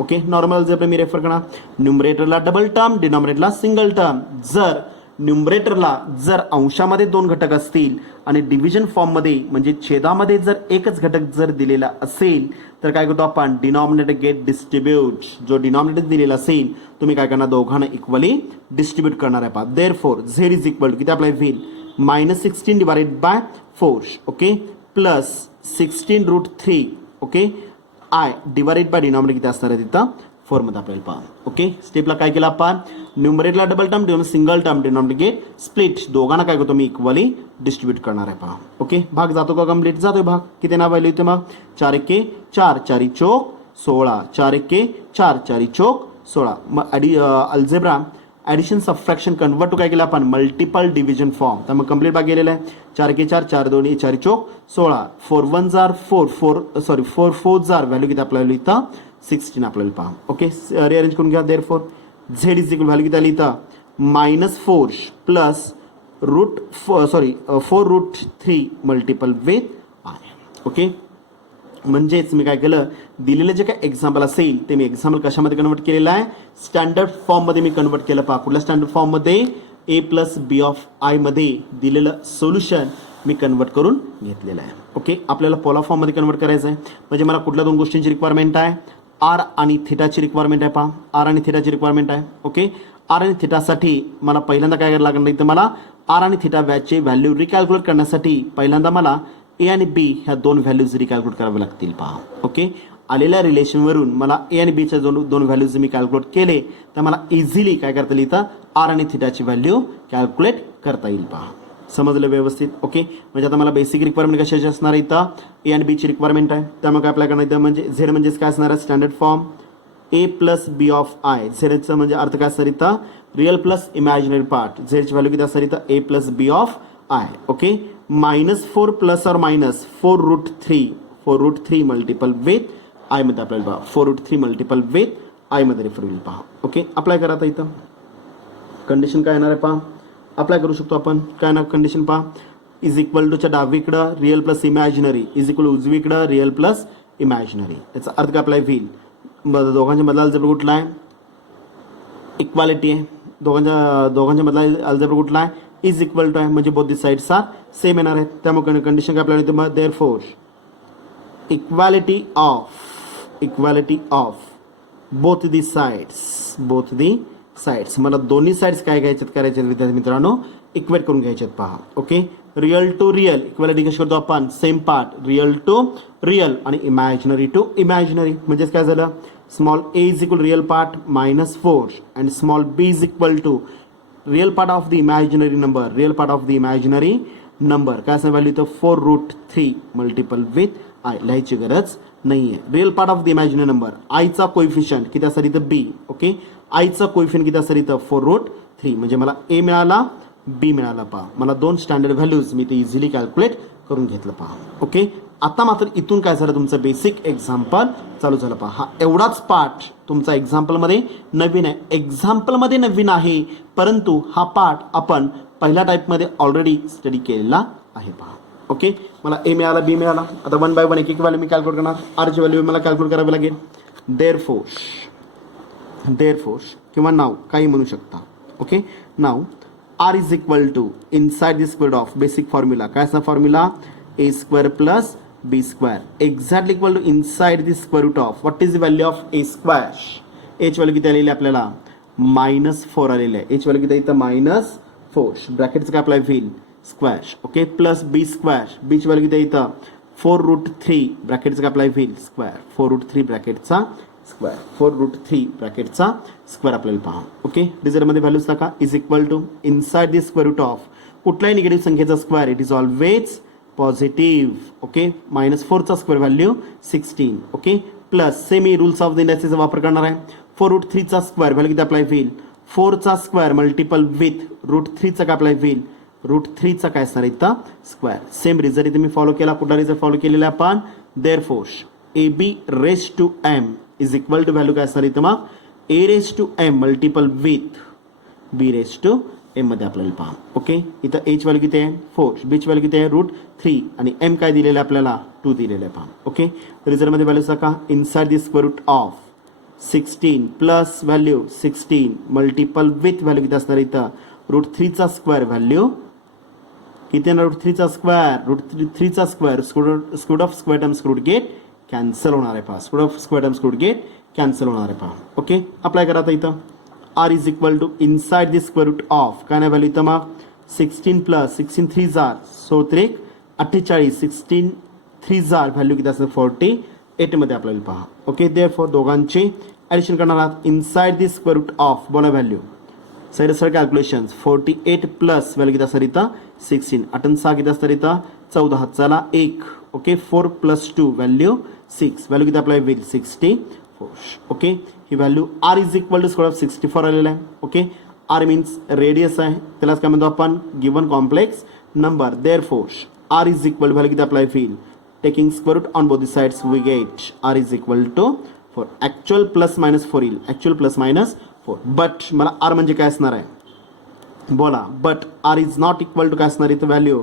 Okay, normal जर मी रेफर करणार न्यूमरेटरला डबल टर्म, डिनॉमिनेटरला सिंगल टर्म. जर न्यूमरेटरला जर अंशामध्ये 2 घटक असतील आणि डिव्हिजन फॉर्ममध्ये म्हणजे छेदामध्ये जर एकच घटक जर दिलेला असेल तर काय करतो आपण, डिनॉमिनेटर गेट डिस्ट्रीब्यूट. जो डिनॉमिनेटर दिलेला असेल तुम्ही काय करणार, दोघांना इक्वली डिस्ट्रीब्यूट करणार आहे. पहा therefore z is equal to किती आपल्याला होईल -16 divided by 4. Okay, plus 16 √3. Okay, i divided by denominator किती असणार आहे तिथं 4 मध्ये आपल्याला पहा. ओके, स्टेपला काय केलं आपण, न्यूमरेटरला double term, single term, denominator get split. दोघांना काय करतो मी इक्वली डिस्ट्रीब्यूट करणार आहे. पहा ओके, भाग जातो का कम्प्लीट, जातोय भाग. किती ना व्हॅल्यू इथे मग 4 एके 4, 4 चोक 16, 4 एके 4, 4 चोक 16. मग अल्जेब्रा ॲडिशन सबफ्रॅक्शन कन्वर्ट टू काय केलं आपण, मल्टिपल डिव्हिजन फॉर्म. तर मग कम्प्लीट भाग गेलेला आहे. 4 एके 4, 4 दोन्ही 4 चोक 16, 4 1 4 4 व्हॅल्यू किती आपल्याला इथं 16 आपल्याला पहा. ओके, रिअरेंज करून घ्या. Therefore z is equal value किती आली इथं -4 plus 4 √3 multiple with i. Okay, म्हणजेच मी काय केलं, दिलेलं जे काय एक्झाम्पल असेल ते मी एक्झाम्पल कशामध्ये कन्वर्ट केलेलं आहे, स्टँडर्ड फॉर्ममध्ये मी कन्वर्ट केलं. पहा कुठल्या स्टँडर्ड फॉर्ममध्ये, a + b ऑफ आय मध्ये दिलेलं सोल्युशन मी कन्वर्ट करून घेतलेलं आहे. ओके, आपल्याला पोला फॉर्ममध्ये कन्वर्ट करायचं आहे. म्हणजे मला कुठल्या 2 गोष्टींची रिक्वायरमेंट आहे, आर आणि थिटाची रिक्वायरमेंट आहे. पहा आर आणि थिटाची रिक्वायरमेंट आहे. ओके, आर आणि थिटासाठी मला पहिल्यांदा काय करायला लागणार, इथं मला आर आणि थिटा व्याजचे व्हॅल्यू रिकॅल्क्युलेट करण्यासाठी पहिल्यांदा मला ए आणि बी ह्या 2 व्हॅल्यूज रिकॅल्क्युलेट करावे लागतील. पहा ओके, आलेल्या रिलेशनवरून मला ए आणि बीच्या 2 व्हॅल्यूज मी कॅल्क्युलेट केले तर मला इझिली काय करता येईल, इथं आर आणि थिटाची व्हॅल्यू कॅल्क्युलेट करता येईल. पहा समजलं व्यवस्थित. ओके, म्हणजे आता मला बेसिक रिक्वायरमेंट कशाची असणार आहे, इथं ए आणि बीची रिक्वायरमेंट आहे. त्यामुळे काय अप्लाय करणार इथं, म्हणजे झेड म्हणजेच काय असणार आहे, standard form a + b of i. झेडचा म्हणजे अर्थ काय असणार इथं, रिअल प्लस इमॅजिनरी पार्ट. झेडची व्हॅल्यू किती असणार इथं a + b of i. Okay, -4 ± 4 √3 4√3 multiple with i मध्ये आपल्याला पहा 4√3 मल्टिपल विथ आय मध्ये रेफर होईल पहा. ओके, अप्लाय करा आता इथं कंडिशन काय येणार आहे पहा. अप्लाय करू शकतो आपण. काय ना कंडिशन पहा. इज इक्वल टूच्या डावीकडं real plus imaginary is equal उजवीकडं रिअल प्लस इमॅजिनरी. याचा अर्थ काय अप्लाय होईल. दोघांच्या मधला अल्जेब्रा कुठला आहे. इक्वालिटी आहे. दोघांच्या मधला अल्जेब्रा कुठला आहे. इज इक्वल टू आहे म्हणजे both the sides are same येणार आहेत. त्यामुळे कंडिशन काय आपल्याला येते. Therefore equality of both the sides मला दोन्ही साइड्स काय घ्यायच्यात करायचे विद्यार्थी मित्रांनो इक्वेट करून घ्यायच्यात पहा. Okay, real to real equality कशी करतो आपण. Same part real to real आणि इमॅजिनरी टू इमॅजिनरी. म्हणजेच काय झालं. Small a is equal real part -4 and small b is equal to real part of the imaginary number काय असं value तर 4√3 मल्टिपल विथ आय. लिहायची गरज नाहीये. Real part of the imaginary number आयचा कोइफिशियंट किती असणार इथं बी. ओके, आयचा कोइफिशियंट किती असणार इथं 4√3 म्हणजे मला ए मिळाला बी मिळाला पहा. मला दोन स्टँडर्ड व्हॅल्यूज मी ते इझिली कॅल्क्युलेट करून घेतलं पहा. ओके, आता मात्र इथून काय झालं तुमचं बेसिक एक्झाम्पल चालू झालं पहा. हा एवढाच पार्ट तुमचा एक्झाम्पलमध्ये नवीन आहे. एक्झाम्पलमध्ये नवीन आहे परंतु हा पार्ट आपण पहिल्या टाईपमध्ये ऑलरेडी स्टडी केलेला आहे पहा. ओके, मला ए मिळाला बी मिळाला. आता 1 बाय 1 एक व्हॅल्यू मी कॅल्क्युलेट करणार. आरची व्हॅल्यू मला कॅल्क्युलेट करावी लागेल. देअरफोर किंवा नाव काही म्हणू शकता. ओके, नाव r is equal to inside the square of basic formula काय असणार formula a square plus b square exactly equal to inside the square root of what is the value of a square. H value किती आलेली आपल्याला -4 आलेली आहे. H value किती इथं -4 ब्रॅकेटचं काय अप्लाय होईल square. Okay, plus b square बीची व्हॅल्यू किती इथं 4√3 ब्रॅकेटचं काय अप्लाय होईल स्क्वेअर 4√3 ब्रॅकेटचा स्क्वेअर 4√3 ब्रॅकेटचा स्क्वेअर आपल्याला पहा. ओके, रिझल्टमध्ये व्हॅल्यूज टाका. Is equal to inside the square root of कुठल्याही निगेटिव्ह संख्येचा square it is always positive. Okay, -4चा square value 16. Okay, plus same rules of the इंडायसेसचा वापर करणार आहे. 4√3चा स्क्वेअर व्हॅल्यू किती अप्लाय होईल 4चा स्क्वेअर मल्टिपल विथ √3चा काय अप्लाय होईल √3चा काय असणार इथं स्क्वेअर. सेम रिझल्ट इथे मी फॉलो केला. कुठला रिझल्ट फॉलो केलेला आपण. Therefore a b raise to m is equal to value काय असणार इथं मग a raise to m multiple with b raise to m मध्ये आपल्याला पहा. ओके, इथं एच व्हॅल्यू किती आहे 4 बीच व्हॅल्यू किती आहे √3 आणि एम काय दिलेलं आहे आपल्याला 2 दिलेलं आहे पहा. ओके, रिझल्टमध्ये व्हॅल्यू टाका. Inside the square root of 16 plus value 16 multiple with value किती असणार इथं √3चा स्क्वेअर व्हॅल्यू किती येणार √3चा square square of square term square get cancel होणार आहे पहा. Square of square term square get cancel होणार आहे पहा. ओके, अप्लाय करा आता इथं. R is equal to inside the square root of काय नाही व्हॅल्यू इथं मग 16 प्लस 16 3 जार 16 48 16 3 जार व्हॅल्यू किती असतं 48 मध्ये आपल्याला पहा. ओके, देअरफॉर दोघांचे ॲडिशन करणार आहात. Inside the square root of बोला value side sir calculations 48 plus value किती असणार इथं 16 8 6 किती असणार इथं 14 चला 1. ओके, 4 + 2 व्हॅल्यू 6 व्हॅल्यू किती अप्लाय होईल 64. ओके, ही value r is equal to square of 64 आलेला आहे. ओके, आर मीन्स रेडियस आहे त्यालाच काय म्हणतो आपण given complex number. Therefore r is equal value किती अप्लाय होईल taking square root on both the sides we get r is equal to 4. Actual +-4 येईल ॲक्च्युअल +-4 बट मला आर म्हणजे काय असणार आहे बोला. But r is not equal to काय असणार इथं व्हॅल्यू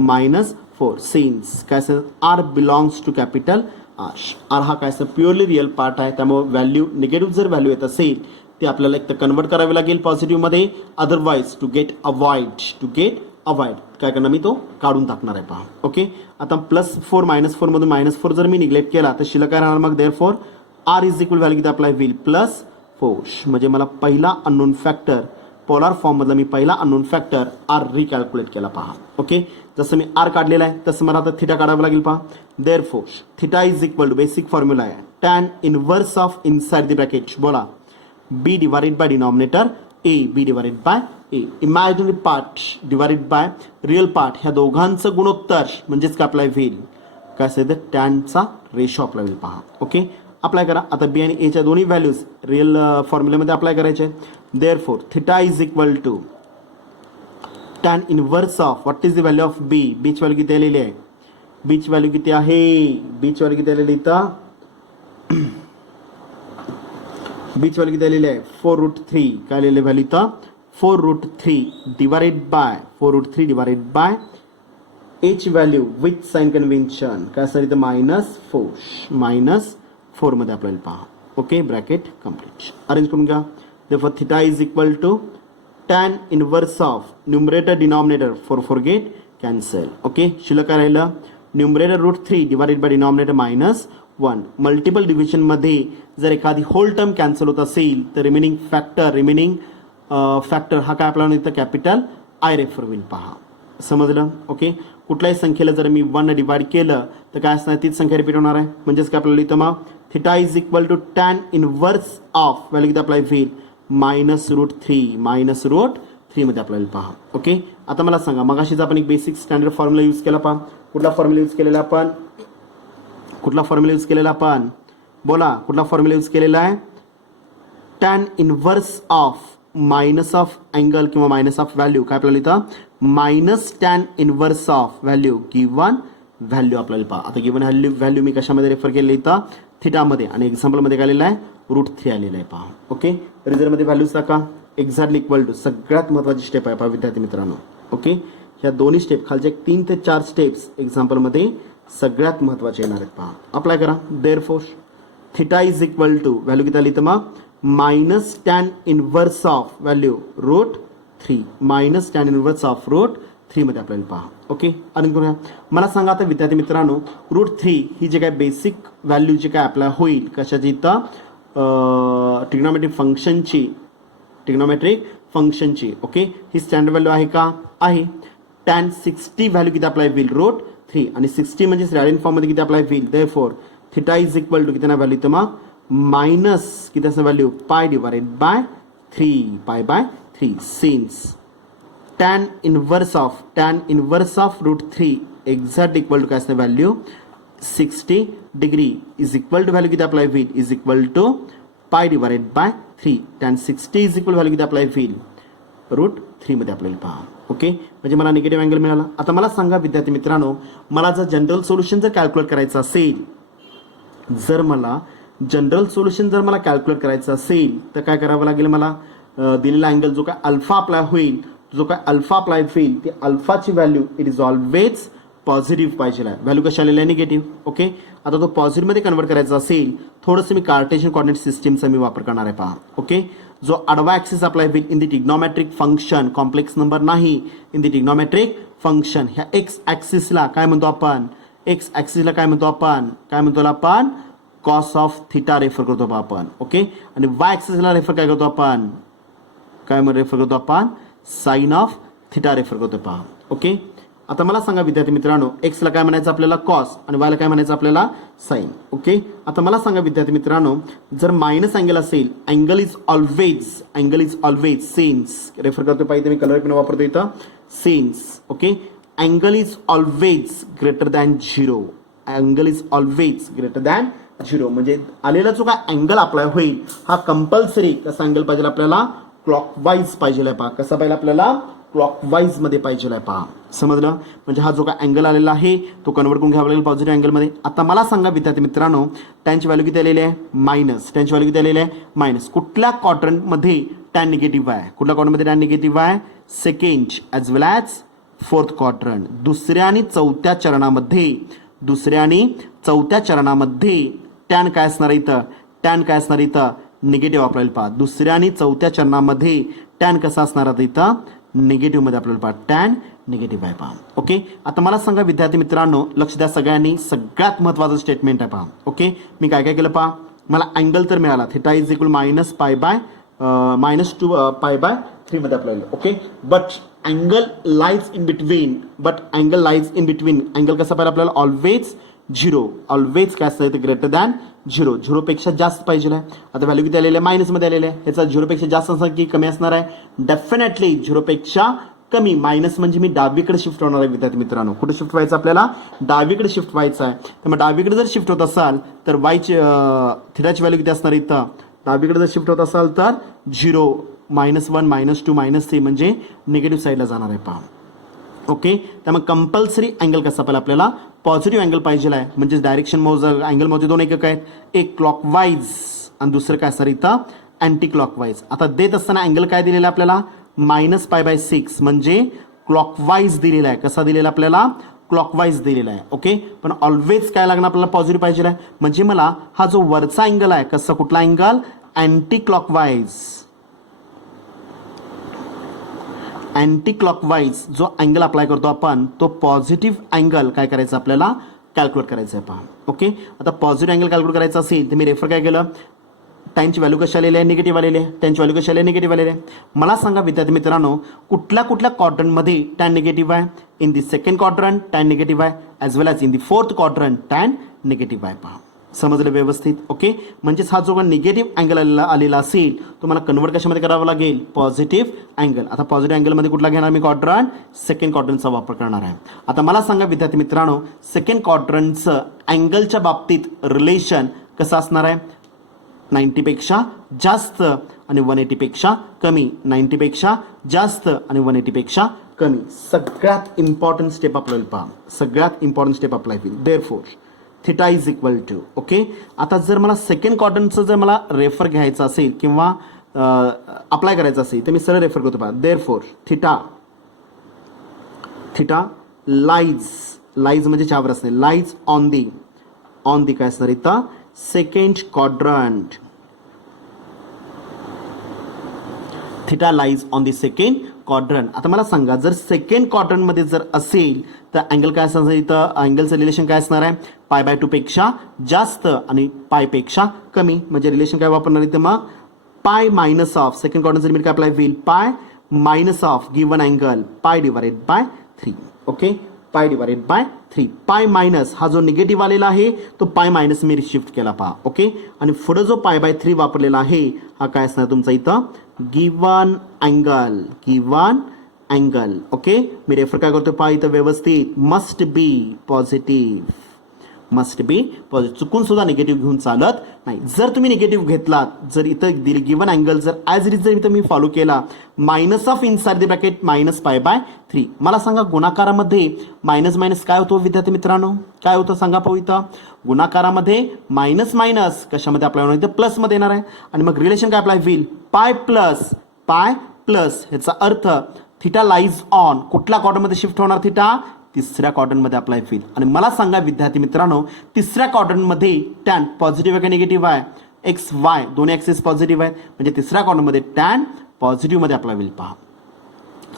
-4 सिन्स काय असं r belongs to capital r. R हा काय असं प्युअरली रिअल पार्ट आहे त्यामुळे व्हॅल्यू निगेटिव्ह जर व्हॅल्यू येत असेल ते आपल्याला एक तर कन्वर्ट करावे लागेल पॉझिटिव्हमध्ये. अदरवाईज टू गेट अवॉइड काय करणार मी तो काढून टाकणार आहे पहा. ओके, आता +4 -4 मधून -4 जर मी निग्लेक्ट केला तर शिल्लक काय राहणार मग. Therefore r is equal value किती अप्लाय होईल +4 म्हणजे मला पहिला अननोन फॅक्टर पोलार फॉर्म मधला मी पहिला अननोन फॅक्टर आर रिकॅल्क्युलेट केला पहा. ओके, जसं मी आर काढलेला आहे तसं मला आता थिटा काढावं लागेल पहा. Therefore theta is equal to basic formula आहे tan inverse of inside the bracket बोला b divided by denominator a b divided by a imaginary part divided by real part ह्या दोघांचं गुणोत्तर म्हणजेच काय अप्लाय होईल काय असेल तर टॅनचा रेशो अप्लाय होईल पहा. ओके, अप्लाय करा. आता बी आणि एच्या दोन्ही व्हॅल्यूज रिअल फॉर्म्युल्यामध्ये अप्लाय करायचे. Therefore theta is equal to tan inverse of what is the value of b बीच व्हॅल्यू किती आलेली आहे बीच व्हॅल्यू किती आहे, बीच व्हॅल्यू किती आलेली इथं, बीच व्हॅल्यू किती आलेली आहे 4√3. काय आलेली व्हॅल्यू इथं 4√3 divided by 4√3 divided by h value with sign convention काय असणार इथं -4 मध्ये आपल्याला पहा. Okay, bracket complete. अरेंज करून घ्या. therefore theta is equal to tan inverse of numerator denominator 4 get cancel. Okay, शिल्लक काय राहिलं numerator √3 divided by denominator -1. Multiple division मध्ये जर एखादी होल टर्म कॅन्सल होत असेल तर रिमेनिंग फॅक्टर हा काय आपल्याला इथं कॅपिटल आय रेफर होईल पहा. समजलं. ओके, कुठल्याही संख्येला जर मी 1 डिवाइड केलं तर काय असणार तीच संख्या रिपीट होणार आहे. म्हणजेच काय आपल्याला इथं मग theta is equal to tan inverse of value किती अप्लाय होईल -√3 मध्ये आपल्याला पहा. ओके, आता मला सांगा मगाशीच आपण एक बेसिक स्टँडर्ड फॉर्म्युला यूज केला पहा. कुठला फॉर्म्युला यूज केलेला आपण, कुठला फॉर्म्युला यूज केलेला आपण, बोला कुठला फॉर्म्युला यूज केलेला आहे, tan inverse of minus of angle किंवा मायनस ऑफ व्हॅल्यू काय आपल्याला इथं minus tan inverse of value given value आपल्याला पहा. आता गिवन व्हॅल्यू मी कशामध्ये रेफर केलेलं इथं थिटामध्ये आणि एक्झाम्पलमध्ये काय आलेलं आहे √3 आलेलं आहे पहा. ओके, रिझल्टमध्ये व्हॅल्यूज टाका एक्झॅक्टली इक्वल टू. सगळ्यात महत्त्वाची स्टेप आहे पहा विद्यार्थी मित्रांनो. ओके, ह्या दोन्ही स्टेप खालचे 3 ते 4 स्टेप्स एक्झाम्पलमध्ये सगळ्यात महत्त्वाचे येणार आहेत पहा. अप्लाय करा. Therefore theta is equal to value किती आली तर मग minus tan inverse of value √3 minus tan inverse of √3 मध्ये आपल्याला पहा. ओके, आणि करूया. मला सांगा आता विद्यार्थी मित्रांनो √3 ही जे काय बेसिक व्हॅल्यू जे काय अप्लाय होईल कशाची इथं ट्रिग्नोमेट्रिक फंक्शनची. ओके, ही स्टँडर्ड व्हॅल्यू आहे का, आहे. टॅन 60 व्हॅल्यू किती अप्लाय होईल √3 आणि 60 म्हणजे रॅडियन फॉर्म मध्ये किती अप्लाय होईल. Therefore theta is equal to किती ना व्हॅल्यू तर मग मायनस किती असं value pi divided by 3 since tan inverse of √3 exact equal to काय असतं value 60 degree is equal to value किती अप्लाय होईल is equal to pi divided by 3. Tan 60 is equal value किती अप्लाय होईल √3 मध्ये आपल्याला पहा. ओके, म्हणजे मला निगेटिव्ह अँगल मिळाला. आता मला सांगा विद्यार्थी मित्रांनो मला जर जनरल सोल्युशन जर कॅल्क्युलेट करायचं असेल, जर मला जनरल सोल्युशन जर मला कॅल्क्युलेट करायचं असेल तर काय करावं लागेल, मला दिलेला अँगल जो काय अल्फा अप्लाय होईल ती अल्फाची value it is always positive पाहिजे आहे. व्हॅल्यू कशा आलेला आहे निगेटिव्ह. ओके, आता तो पॉझिटिव्हमध्ये कन्वर्ट करायचा असेल थोडंसं मी कार्टेशियन कोऑर्डिनेट सिस्टीमचा मी वापर करणार आहे पहा. ओके, जो आडवा ऍक्सिस अप्लाय होईल in the trigonometric function, complex number नाही, इन द ट्रिग्नोमेट्रिक फंक्शन. ह्या एक्स ऍक्सिसला काय म्हणतो आपण, कॉस ऑफ थिटा रेफर करतो आपण. ओके, आणि वाय ऍक्सिसला रेफर काय करतो आपण, साइन ऑफ थिटा रेफर करतो पहा. ओके, आता मला सांगा विद्यार्थी मित्रांनो एक्सला काय म्हणायचं आपल्याला कॉस आणि वायला काय म्हणायचं आपल्याला साइन. ओके, आता मला सांगा विद्यार्थी मित्रांनो जर मायनस अँगल असेल angle is always sense refer करतो पाहिजे मी कलर पेन वापरतो इथं sense. Okay, angle is always greater than 0 म्हणजे आलेला जो काय अँगल अप्लाय होईल हा कंपल्सरी कसा अँगल पाहिजे आपल्याला क्लॉकवाईज पाहिजे पहा. कसा पाहिजे आपल्याला क्लॉकवाईज मध्ये पाहिजे पहा. समजलं. म्हणजे हा जो काय अँगल आलेला आहे तो कन्वर्ट करून घ्यावा लागेल पॉझिटिव्ह अँगलमध्ये. आता मला सांगा विद्यार्थी मित्रांनो टॅनची व्हॅल्यू किती आलेली आहे मायनस. कुठल्या क्वाड्रंटमध्ये टॅन निगेटिव्ह आहे, second as well as fourth quadrant. दुसऱ्या आणि चौथ्या चरणामध्ये टॅन काय असणार इथं निगेटिव्ह आपल्याला पहा. दुसऱ्या आणि चौथ्या चरणामध्ये टॅन कसा असणार आहे इथं निगेटिव्ह मध्ये आपल्याला पहा, टॅन निगेटिव्ह आहे पहा. ओके, आता मला सांगा विद्यार्थी मित्रांनो लक्ष द्या सगळ्यांनी, सगळ्यात महत्वाचं स्टेटमेंट आहे पहा. ओके, मी काय केलं पहा, मला अँगल तर मिळाला थिटा इज इक्वल -2 पाय बाय 3 मध्ये आपल्याला. Okay, but angle lies in between angle कसा पाहिजे आपल्याला ऑलवेज 0 काय असतं ग्रेटर दॅन 0 पेक्षा जास्त पाहिजे आहे. आता व्हॅल्यू किती आलेली आहे मायनसमध्ये आलेले आहे. ह्याचा 0 पेक्षा जास्त असणार की कमी असणार आहे, डेफिनेटली 0 पेक्षा कमी. मायनस म्हणजे मी डावीकडे शिफ्ट होणार आहे विद्यार्थी मित्रांनो. कुठे शिफ्ट व्हायचं आपल्याला डावीकडे शिफ्ट व्हायचं आहे. तर मग डावीकडे जर शिफ्ट होत असाल तर वायची थिटाची व्हॅल्यू किती असणार इथं डावीकडे जर शिफ्ट होत असाल तर 0 -1 -2 -3 म्हणजे निगेटिव्ह साईडला जाणार आहे पहा. ओके. त्यामुळे कंपल्सरी अँगल कसा पाहिजे आपल्याला पॉझिटिव्ह अँगल पाहिजे आहे, म्हणजे डायरेक्शन अँगल मोजे दोन एकक आहेत, एक क्लॉकवाईज आणि दुसरं काय सर इथं अँटी क्लॉकवाईज. आता देत असताना अँगल काय दिलेला आहे आपल्याला -π/6 म्हणजे क्लॉकवाईज दिलेला आहे. कसा दिलेला आपल्याला क्लॉकवाईज दिलेला आहे. ओके. पण ऑलवेज काय लागणार आपल्याला पॉझिटिव्ह पाहिजे आहे, म्हणजे मला हा जो वरचा अँगल आहे कसा कुठला angle anti clockwise. Anti clockwise जो अँगल अप्लाय करतो आपण तो पॉझिटिव्ह अँगल काय करायचं आपल्याला कॅल्क्युलेट करायचं आहे. पहा. ओके. आता पॉझिटिव्ह अँगल कॅल्क्युलेट करायचा असेल तर मी रेफर काय केलं, टॅनची व्हॅल्यू कशी आलेली आहे निगेटिव्ह आलेली आहे, टॅनची व्हॅल्यू कशी आली आहे निगेटिव्ह आलेली आहे. मला सांगा विद्यार्थी मित्रांनो कुठल्या कुठल्या क्वाड्रंटमध्ये टॅन निगेटिव्ह आहे. In the second quadrant tan negative आहे, as well as in the fourth quadrant tan negative आहे. पहा. समजलं व्यवस्थित. ओके. म्हणजेच हा जो निगेटिव्ह अँगल आलेला असेल तो मला कन्वर्ट कशामध्ये करावा लागेल पॉझिटिव्ह अँगल. आता पॉझिटिव्ह अँगलमध्ये कुठला घेणार मी क्वाड्रंट सेकंड क्वाड्रंटचा वापर करणार आहे. आता मला सांगा विद्यार्थी मित्रांनो सेकंड क्वाड्रंटचं अँगलच्या बाबतीत रिलेशन कसं असणार आहे 90पेक्षा जास्त आणि 180पेक्षा कमी, 90पेक्षा जास्त आणि 180पेक्षा कमी. सगळ्यात इम्पॉर्टंट स्टेप आपल्याला पहा, सगळ्यात इम्पॉर्टंट स्टेप अप्लाय होईल. Therefore theta is equal to. Okay. आता जर मला सेकंड क्वाड्रंटचं जर मला रेफर घ्यायचं असेल किंवा अप्लाय करायचं असेल तर मी सरळ रेफर करतो. पहा. देअरफोर थिटा लाईज म्हणजे ज्यावर असणे लाईज ऑन दी काय सर इथं second quadrant. Theta lies on the second quadrant. आता मला सांगा जर सेकंड क्वाड्रंटमध्ये जर असेल तर अँगल काय असणार इथं अँगलचं रिलेशन काय असणार आहे π/2 पेक्षा जास्त आणि π पेक्षा कमी. म्हणजे रिलेशन काय वापरणार इथं मग पाय मायनस ऑफ सेकंड क्वाड्रंटचं लिमिट काय अप्लाय होईल pi minus of given angle π/3. Okay. π/3. Pi minus हा जो निगेटिव्ह आलेला आहे तो पाय मायनस मी शिफ्ट केला. पहा. ओके. आणि पुढे जो π/3 वापरलेला आहे हा काय असणार तुमचा इथं गिवन अँगल. ओके. मी रेफर काय करतो पहा इथं व्यवस्थित मस्ट बी पॉझिटिव्ह. चुकून सुद्धा निगेटिव्ह घेऊन चालत नाही. जर तुम्ही निगेटिव्ह घेतलात जर इथं दिली गिवन अँगल जर ॲज इट इज जर इथं मी फॉलो केला minus of inside the bracket -π/3. मला सांगा गुणाकारामध्ये मायनस मायनस काय होतो विद्यार्थी मित्रांनो काय होतं सांगा पाहू. इथं गुणाकारामध्ये मायनस मायनस कशामध्ये अप्लाय होणार इथं प्लसमध्ये येणार आहे आणि मग रिलेशन काय अप्लाय होईल पाय प्लस ह्याचा अर्थ थिटा लाईज ऑन कुठल्या क्वाड्रंटमध्ये शिफ्ट होणार थिटा तिसऱ्या क्वाड्रंटमध्ये अप्लाय होईल. आणि मला सांगा विद्यार्थी मित्रांनो तिसऱ्या क्वाड्रंटमध्ये टॅन पॉझिटिव्ह आहे का निगेटिव्ह आहे XY दोन्ही ॲक्सिस पॉझिटिव्ह आहेत म्हणजे तिसऱ्या क्वाड्रंटमध्ये टॅन पॉझिटिव्हमध्ये अप्लाय होईल. पहा.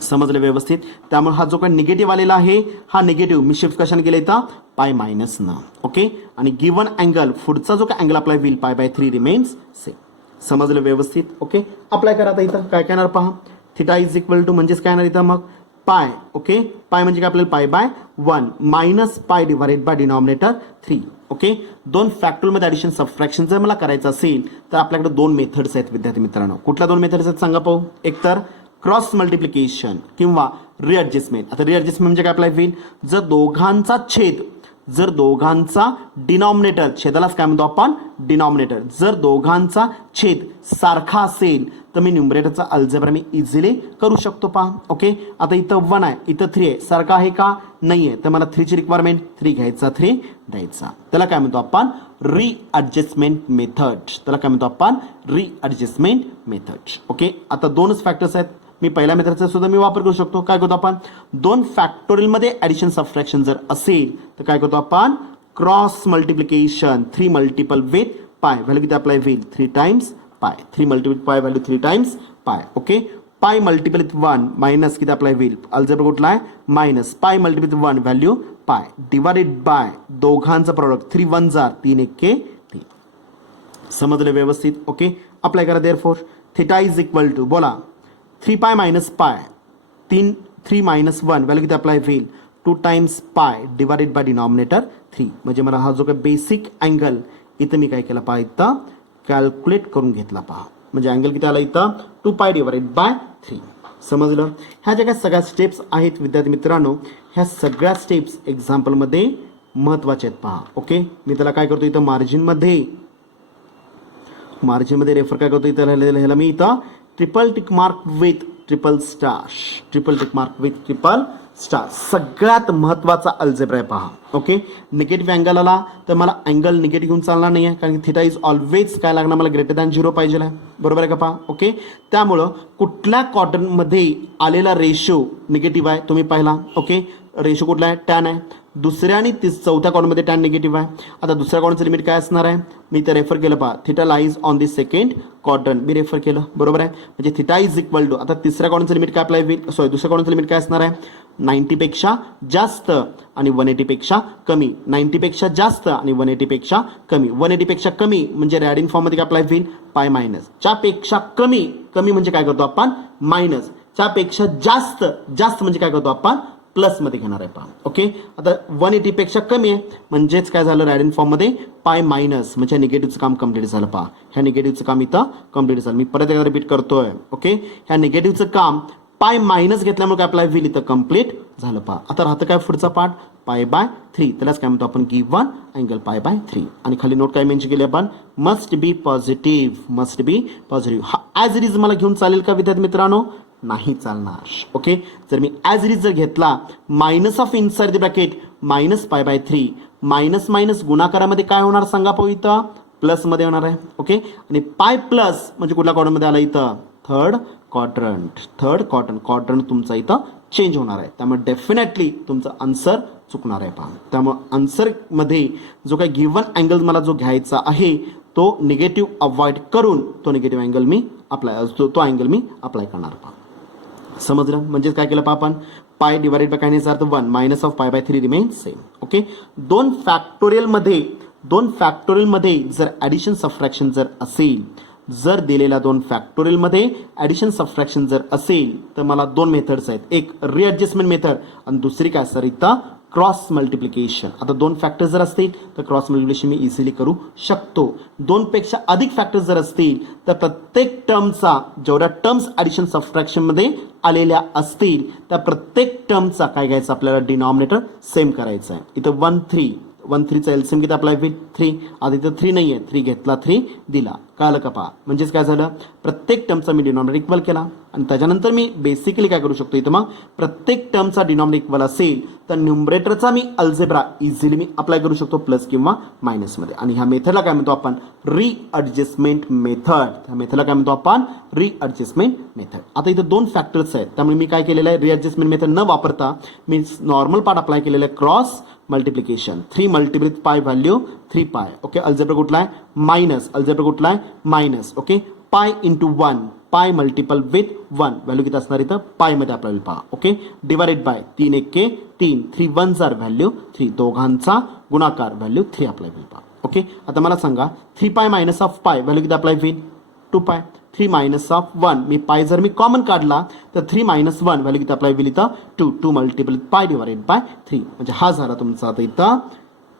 समजलं व्यवस्थित. त्यामुळे हा जो काही निगेटिव्ह आलेला आहे हा निगेटिव्ह मी शिफ्ट कशाने केला इथं π-न. ओके. आणि गिवन अँगल पुढचा जो काही अँगल अप्लाय होईल π/3 रिमेन्स सेम. समजलं व्यवस्थित. ओके. अप्लाय करा आता इथं काय करणार पहा थिटा इज इक्वल टू म्हणजेच काय येणार इथं मग पाय. ओके. पाय म्हणजे काय आपल्याला π/1 minus pi divided bye denominator 3. Okay. दोन फॅक्टोरियलमध्ये ॲडिशन सबट्रॅक्शन जर मला करायचं असेल तर आपल्याकडे दोन मेथड्स आहेत विद्यार्थी मित्रांनो. कुठल्या दोन मेथड्स आहेत सांगा पाहू. एक तर क्रॉस मल्टिप्लिकेशन किंवा रिअडजस्टमेंट. आता रिअडजस्टमेंट म्हणजे काय अप्लाय होईल जर दोघांचा डिनॉमिनेटर छेदालाच काय म्हणतो आपण डिनॉमिनेटर जर दोघांचा छेद सारखा असेल तर मी न्यूमरेटरचा अल्जेब्रा मी इझिली करू शकतो. पहा. ओके. आता इथं 1 आहे इथं 3 आहे सारखा आहे का नाही आहे तर मला 3 ची रिक्वायरमेंट 3 घ्यायचा 3 द्यायचा. त्याला काय म्हणतो आपण रिअडजस्टमेंट मेथड. ओके. आता दोनच फॅक्टर्स आहेत मी पहिल्या मेथडचा सुद्धा मी वापर करू शकतो. काय करतो आपण दोन फॅक्टोरियलमध्ये ॲडिशन सबट्रॅक्शन जर असेल तर काय करतो आपण cross multiplication 3 multiple with pi value किती अप्लाय होईल 3 times pi 3 multiple pi value 3 times pi. Okay. Pi multiple with 1 minus किती अप्लाय होईल अल्जेब्रा कुठला आहे minus pi multiple with 1 value pi divided by दोघांचा प्रोडक्ट 3 1 जार 3 1 3. समजलं व्यवस्थित. ओके. अप्लाय करा. Therefore theta is equal to बोला 3π मायनस पाय 3 मायनस 1 व्हॅल्यू किती अप्लाय होईल 2 टाइम्स पाय डिवायडेड बाय डिनॉमिनेटर 3. म्हणजे मला हा जो काही बेसिक अँगल इथं मी काय केला पहा इथं कॅल्क्युलेट करून घेतला. पहा म्हणजे अँगल किती आला इथं 2π डिवायडेड बाय 3. समजलं. ह्या ज्या काही सगळ्या स्टेप्स आहेत विद्यार्थी मित्रांनो ह्या सगळ्या स्टेप्स एक्झाम्पलमध्ये महत्त्वाचे आहेत. पहा. ओके. मी त्याला काय करतो इथं मार्जिनमध्ये रेफर काय करतो इथं ह्याला मी इथं triple tick mark with triple star सगळ्यात महत्त्वाचा अल्जेब्रा आहे पहा. ओके, निगेटिव्ह अँगल आला तर मला अँगल निगेटिव्ह घेऊन चालणार नाही आहे, कारण थिटा इज ऑलवेज काय लागणार मला ग्रेटर दॅन 0 पाहिजे आहे. बरोबर आहे का पहा. ओके, त्यामुळं कुठल्या क्वाड्रंटमध्ये आलेला रेशो निगेटिव्ह आहे तुम्ही पाहिला. ओके, रेशो कुठला आहे टॅन आहे. दुसऱ्या आणि चौथ्या कॉर्नरमध्ये टॅन निगेटिव्ह आहे. आता दुसऱ्या कॉर्नरचं लिमिट काय असणार आहे मी ते रेफर केलं पहा. Theta lies on the second quadrant me refer केलं. बरोबर आहे, म्हणजे थिटा इज इक्वल टू आता तिसऱ्या कॉर्नरचं लिमिट काय अप्लाय होईल दुसऱ्या कॉर्नरचं लिमिट काय असणार आहे 90 पेक्षा जास्त आणि 180 पेक्षा कमी. 90 पेक्षा जास्त आणि 180 पेक्षा कमी. 180 पेक्षा कमी म्हणजे रॅडियन फॉर्ममध्ये काय अप्लाय होईल पाय मायनस. च्यापेक्षा कमी कमी म्हणजे काय करतो आपण मायनस. च्यापेक्षा जास्त जास्त म्हणजे काय करतो आपण प्लस मध्ये घेणार आहे पहा. ओके, आता 180 पेक्षा कमी आहे म्हणजेच काय झालं रॅडियन फॉर्म मध्ये पाय मायनस म्हणजे निगेटिव्हचं काम कंप्लीट झालं पहा. ह्या निगेटिव्हचं काम इथं कंप्लीट झालं. मी परत एकदा रिपीट करतोय. ओके, ह्या निगेटिव्हचं काम पाय मायनस घेतल्यामुळे काय अप्लाय होईल इथं कंप्लीट झालं पहा. आता राहतं काय पुढचा पार्ट पाय बाय 3. त्यालाच काय म्हणतो आपण गिव्हन अँगल पाय बाय 3. आणि खाली नोट काय मेन्शन केली आपण must be positive. Must be positive. हा ॲज इट इज मला घेऊन चालेल का विद्यार्थी मित्रांनो नाही चालणार. ओके, जर मी ॲज इट इज जर घेतला minus of inside the bracket minus pi by 3 minus minus गुणाकारामध्ये काय होणार सांगा पाहू इथं प्लस मध्ये होणार आहे. ओके, आणि पाय प्लस म्हणजे कुठल्या क्वाड्रंटमध्ये आला इथं थर्ड क्वाड्रंट तुमचा इथं चेंज होणार आहे. त्यामुळे डेफिनेटली तुमचं आन्सर चुकणार आहे पहा. त्यामुळे आन्सरमध्ये जो काही गिव्हन अँगल मला जो घ्यायचा आहे तो निगेटिव्ह अवॉइड करून तो निगेटिव्ह अँगल मी तो अँगल मी अप्लाय करणार पहा. समजलं. म्हणजेच काय केलं पहा आपण पाय डिवाइडेड बाय काय नाही अर्थ 1 मायनस ऑफ पाय बाय 3 रिमेन सेम. ओके, दोन फॅक्टोरियलमध्ये जर ॲडिशन सबट्रॅक्शन जर असेल जर दिलेल्या दोन फॅक्टोरियलमध्ये ॲडिशन सबट्रॅक्शन जर असेल तर मला दोन मेथड्स आहेत. एक रिॲडजस्टमेंट मेथड आणि दुसरी काय सर इथं क्रॉस मल्टिप्लिकेशन. आता दोन फॅक्टर्स जर असतील तर क्रॉस मल्टिप्लिकेशन मी इझिली करू शकतो. दोनपेक्षा अधिक फॅक्टर्स जर असतील तर प्रत्येक टर्मचा जेवढ्या टर्म्स ॲडिशन सबट्रॅक्शनमध्ये आलेल्या असतील त्या प्रत्येक टर्मचा काय घ्यायचं आपल्याला डिनॉमिनेटर सेम करायचं आहे. इथं 1 3चा एलसीएम किती अप्लाय होईल 3. आता इथं 3 नाही आहे 3 घेतला 3 दिला. कळलं का पहा. म्हणजेच काय झालं प्रत्येक टर्मचा मी डिनॉमिनेटर इक्वल केला आणि त्याच्यानंतर मी बेसिकली काय करू शकतो इथं मग प्रत्येक टर्मचा डिनॉमिनेटर इक्वल असेल तर न्यूमरेटरचा मी अल्जेब्रा इझिली मी अप्लाय करू शकतो प्लस किंवा मायनसमध्ये. आणि ह्या मेथडला काय म्हणतो आपण रिअडजस्टमेंट मेथड. ह्या मेथडला काय म्हणतो आपण रिअडजस्टमेंट मेथड. आता इथं दोन फॅक्टर्स आहेत त्यामुळे मी काय केलेलं आहे रिअडजस्टमेंट मेथड न वापरता मी नॉर्मल पार्ट अप्लाय केलेलं आहे क्रॉस मल्टिप्लिकेशन. 3 मल्टिप्लिक पाय व्हॅल्यू 3 पाय. ओके, अल्जेब्रा कुठला आहे मायनस. अल्जेब्रा कुठला आहे मायनस. ओके, पाय इंटू 1 पाय मल्टिपल विथ 1 व्हॅल्यू किती असणार इथं पाय मध्ये आपल्याला पहा. Okay, divided by 3 1 3 3 1 jar value 3 दोघांचा गुणाकार व्हॅल्यू 3 अप्लाय होईल पहा. ओके, आता मला सांगा 3 पाय मायनस ऑफ पाय व्हॅल्यू किती अप्लाय होईल 2 पाय. 3 मायनस ऑफ 1 मी पाय जर मी कॉमन काढला तर 3 मायनस 1 व्हॅल्यू किती अप्लाय होईल इथं 2 मल्टिपल पाय डिवाइडेड बाय 3. म्हणजे हा झाला तुमचा आता इथं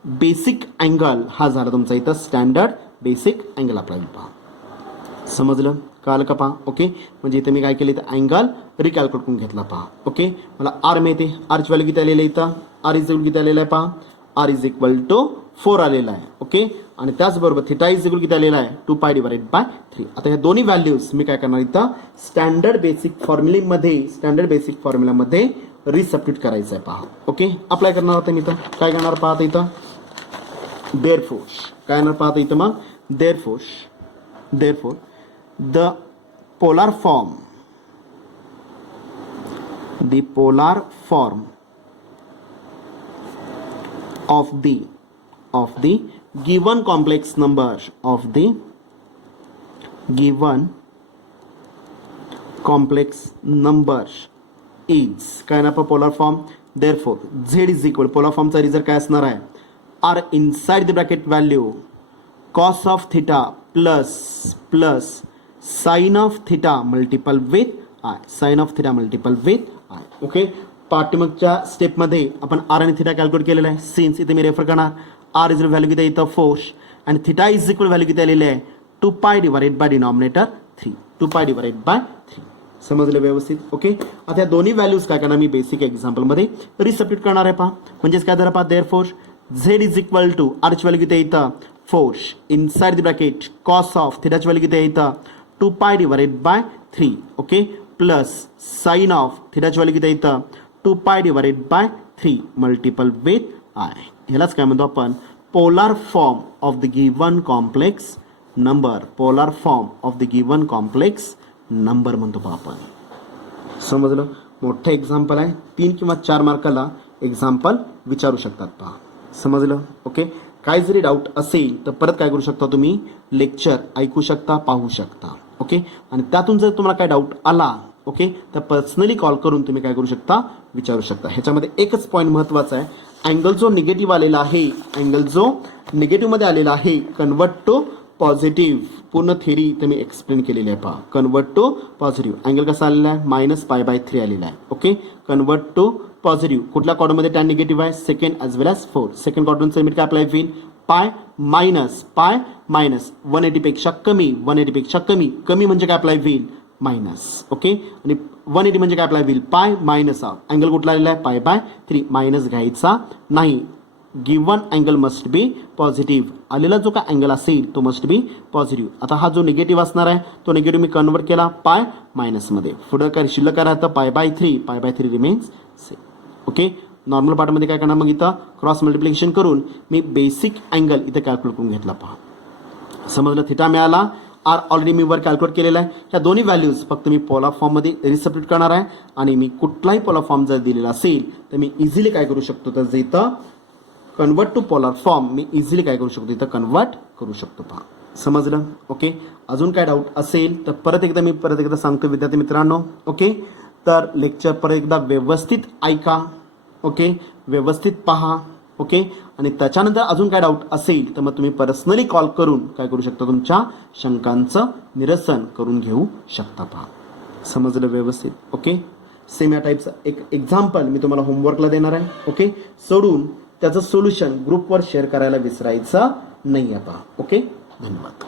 बेसिक अँगल. हा झाला तुमचा इथं स्टँडर्ड बेसिक अँगल अप्लाय होईल पहा. समजलं कळलं का पहा. ओके, म्हणजे इथं मी काय केलं इथं अँगल रिकॅल्क्युलेट करून घेतला पहा. ओके, मला आर मिळते. आरची व्हॅल्यू किती आलेलं आहे इथं आर इज इक्वल किती आलेलं आहे पहा आर इज इक्वल टू 4 आलेला आहे. ओके, आणि त्याचबरोबर थिटा इज इक्वल किती आलेला आहे 2 पाय डिवाइडेड बाय 3. आता ह्या दोन्ही व्हॅल्यूज मी काय करणार इथं स्टँडर्ड बेसिक फॉर्म्युलामध्ये रिसब्स्टिट्यूट करायचं आहे पहा. ओके, अप्लाय करणार होतं मी इथं काय करणार पाहता इथं देअरफोर काय करणार पाहता इथं मग therefore the polar form of the given complex number is काय ना polar form. Therefore z is equal polar फॉर्मचा रिझल्ट काय असणार आहे r inside the bracket value cos of theta plus sine of theta multiple with i. Okay, पाठीमागच्या स्टेपमध्ये आपण R आणि थिटा कॅल्क्युलेट केलेला आहे. सिन्स इथे मी रेफर करणार आर इज व्हॅल्यू किती इथं 4 आणि थिटा इज इक्वल व्हॅल्यू किती आलेली आहे 2 pi divided by denominator 3. 2 pi divided by 3. समजलं व्यवस्थित. ओके, आता या दोन्ही व्हॅल्यूज काय करणार मी बेसिक एक्झाम्पलमध्ये रिसब्स्टिट्यूट करणार आहे पहा. म्हणजेच काय झालं पहा therefore z is equal to आरची व्हॅल्यू किती इथं 4 inside the bracket cos of थिटाची व्हॅल्यू किती इथं 2 pi divided by 3. Okay, plus sine of थिटाची व्हॅल्यू किती इथं 2π divided by 3 multiple with i. ह्यालाच काय म्हणतो आपण polar form of the given complex number. Polar form of the given complex number म्हणतो पहा आपण. समजलं. मोठं एक्झाम्पल आहे. 3 किंवा 4 मार्काला एक्झाम्पल विचारू शकतात पहा. समजलं. ओके. काय जरी डाऊट असेल तर परत काय करू शकता तुम्ही लेक्चर ऐकू शकता, पाहू शकता. ओके. आणि त्यातून जर तुम्हाला काय डाऊट आला ओके तर पर्सनली कॉल करून तुम्ही काय करू शकता विचारू शकता. ह्याच्यामध्ये एकच पॉईंट महत्त्वाचा आहे. अँगल जो निगेटिव्ह आलेला आहे, अँगल जो निगेटिव्हमध्ये आलेला आहे कन्वर्ट टू पॉझिटिव्ह. पूर्ण थेरी इथे मी एक्सप्लेन केलेली आहे पहा. Convert to positive. अँगल कसा आलेला आहे -π/3 आलेला आहे. ओके. Convert to positive. कुठल्या क्वाड्रंटमध्ये टॅन निगेटिव्ह आहे second as well as fourth. Second क्वाड्रंटचं लिमिट काय अप्लाय होईल पाय मायनस 180 पेक्षा कमी. 180 पेक्षा कमी. कमी म्हणजे काय अप्लाय होईल मायनस. ओके. आणि 180 म्हणजे काय अप्लाय होईल पाय मायनस हाफ. अँगल कुठला आलेला आहे π/3. मायनस घ्यायचा नाही. Given angle must be positive. आलेला जो काय अँगल असेल तो मस्ट बी पॉझिटिव्ह. आता हा जो निगेटिव्ह असणार आहे तो निगेटिव्ह मी कन्वर्ट केला पाय मायनसमध्ये. पुढं काय शिल्लक काय राहतं π/3 रिमेन्स सेम. ओके. नॉर्मल पार्टमध्ये काय करणार मग इथं क्रॉस मल्टिप्लिकेशन करून मी बेसिक अँगल इथं कॅल्क्युलेट करून घेतला पहा. समजलं. थिटा मिळाला. आर ऑलरेडी मी वर कॅल्क्युलेट केलेला आहे. ह्या दोन्ही व्हॅल्यूज फक्त मी पोलार फॉर्ममध्ये रिसब्स्टिट्यूट करणार आहे. आणि मी कुठलाही पोलार फॉर्म जर दिलेला असेल तर मी इझिली काय करू शकतो तर इथं कन्वर्ट टू पोलार फॉर्म मी इझिली काय करू शकतो इथं कन्वर्ट करू शकतो पहा. समजलं. ओके. अजून काय डाऊट असेल तर परत एकदा सांगतो विद्यार्थी मित्रांनो. ओके. तर लेक्चर परत एकदा व्यवस्थित ऐका. ओके. व्यवस्थित पहा. ओके. आणि त्याच्यानंतर अजून काय डाऊट असेल तर मग तुम्ही पर्सनली कॉल करून काय करू शकता तुमच्या शंकांचं निरसन करून घेऊ शकता पहा. समजलं व्यवस्थित. ओके. सेम या टाईपचं एक एक्झाम्पल मी तुम्हाला होमवर्कला देणार आहे. ओके. सोडून त्याचं सोल्युशन ग्रुपवर शेअर करायला विसरायचं नाही आहे पहा. ओके. धन्यवाद.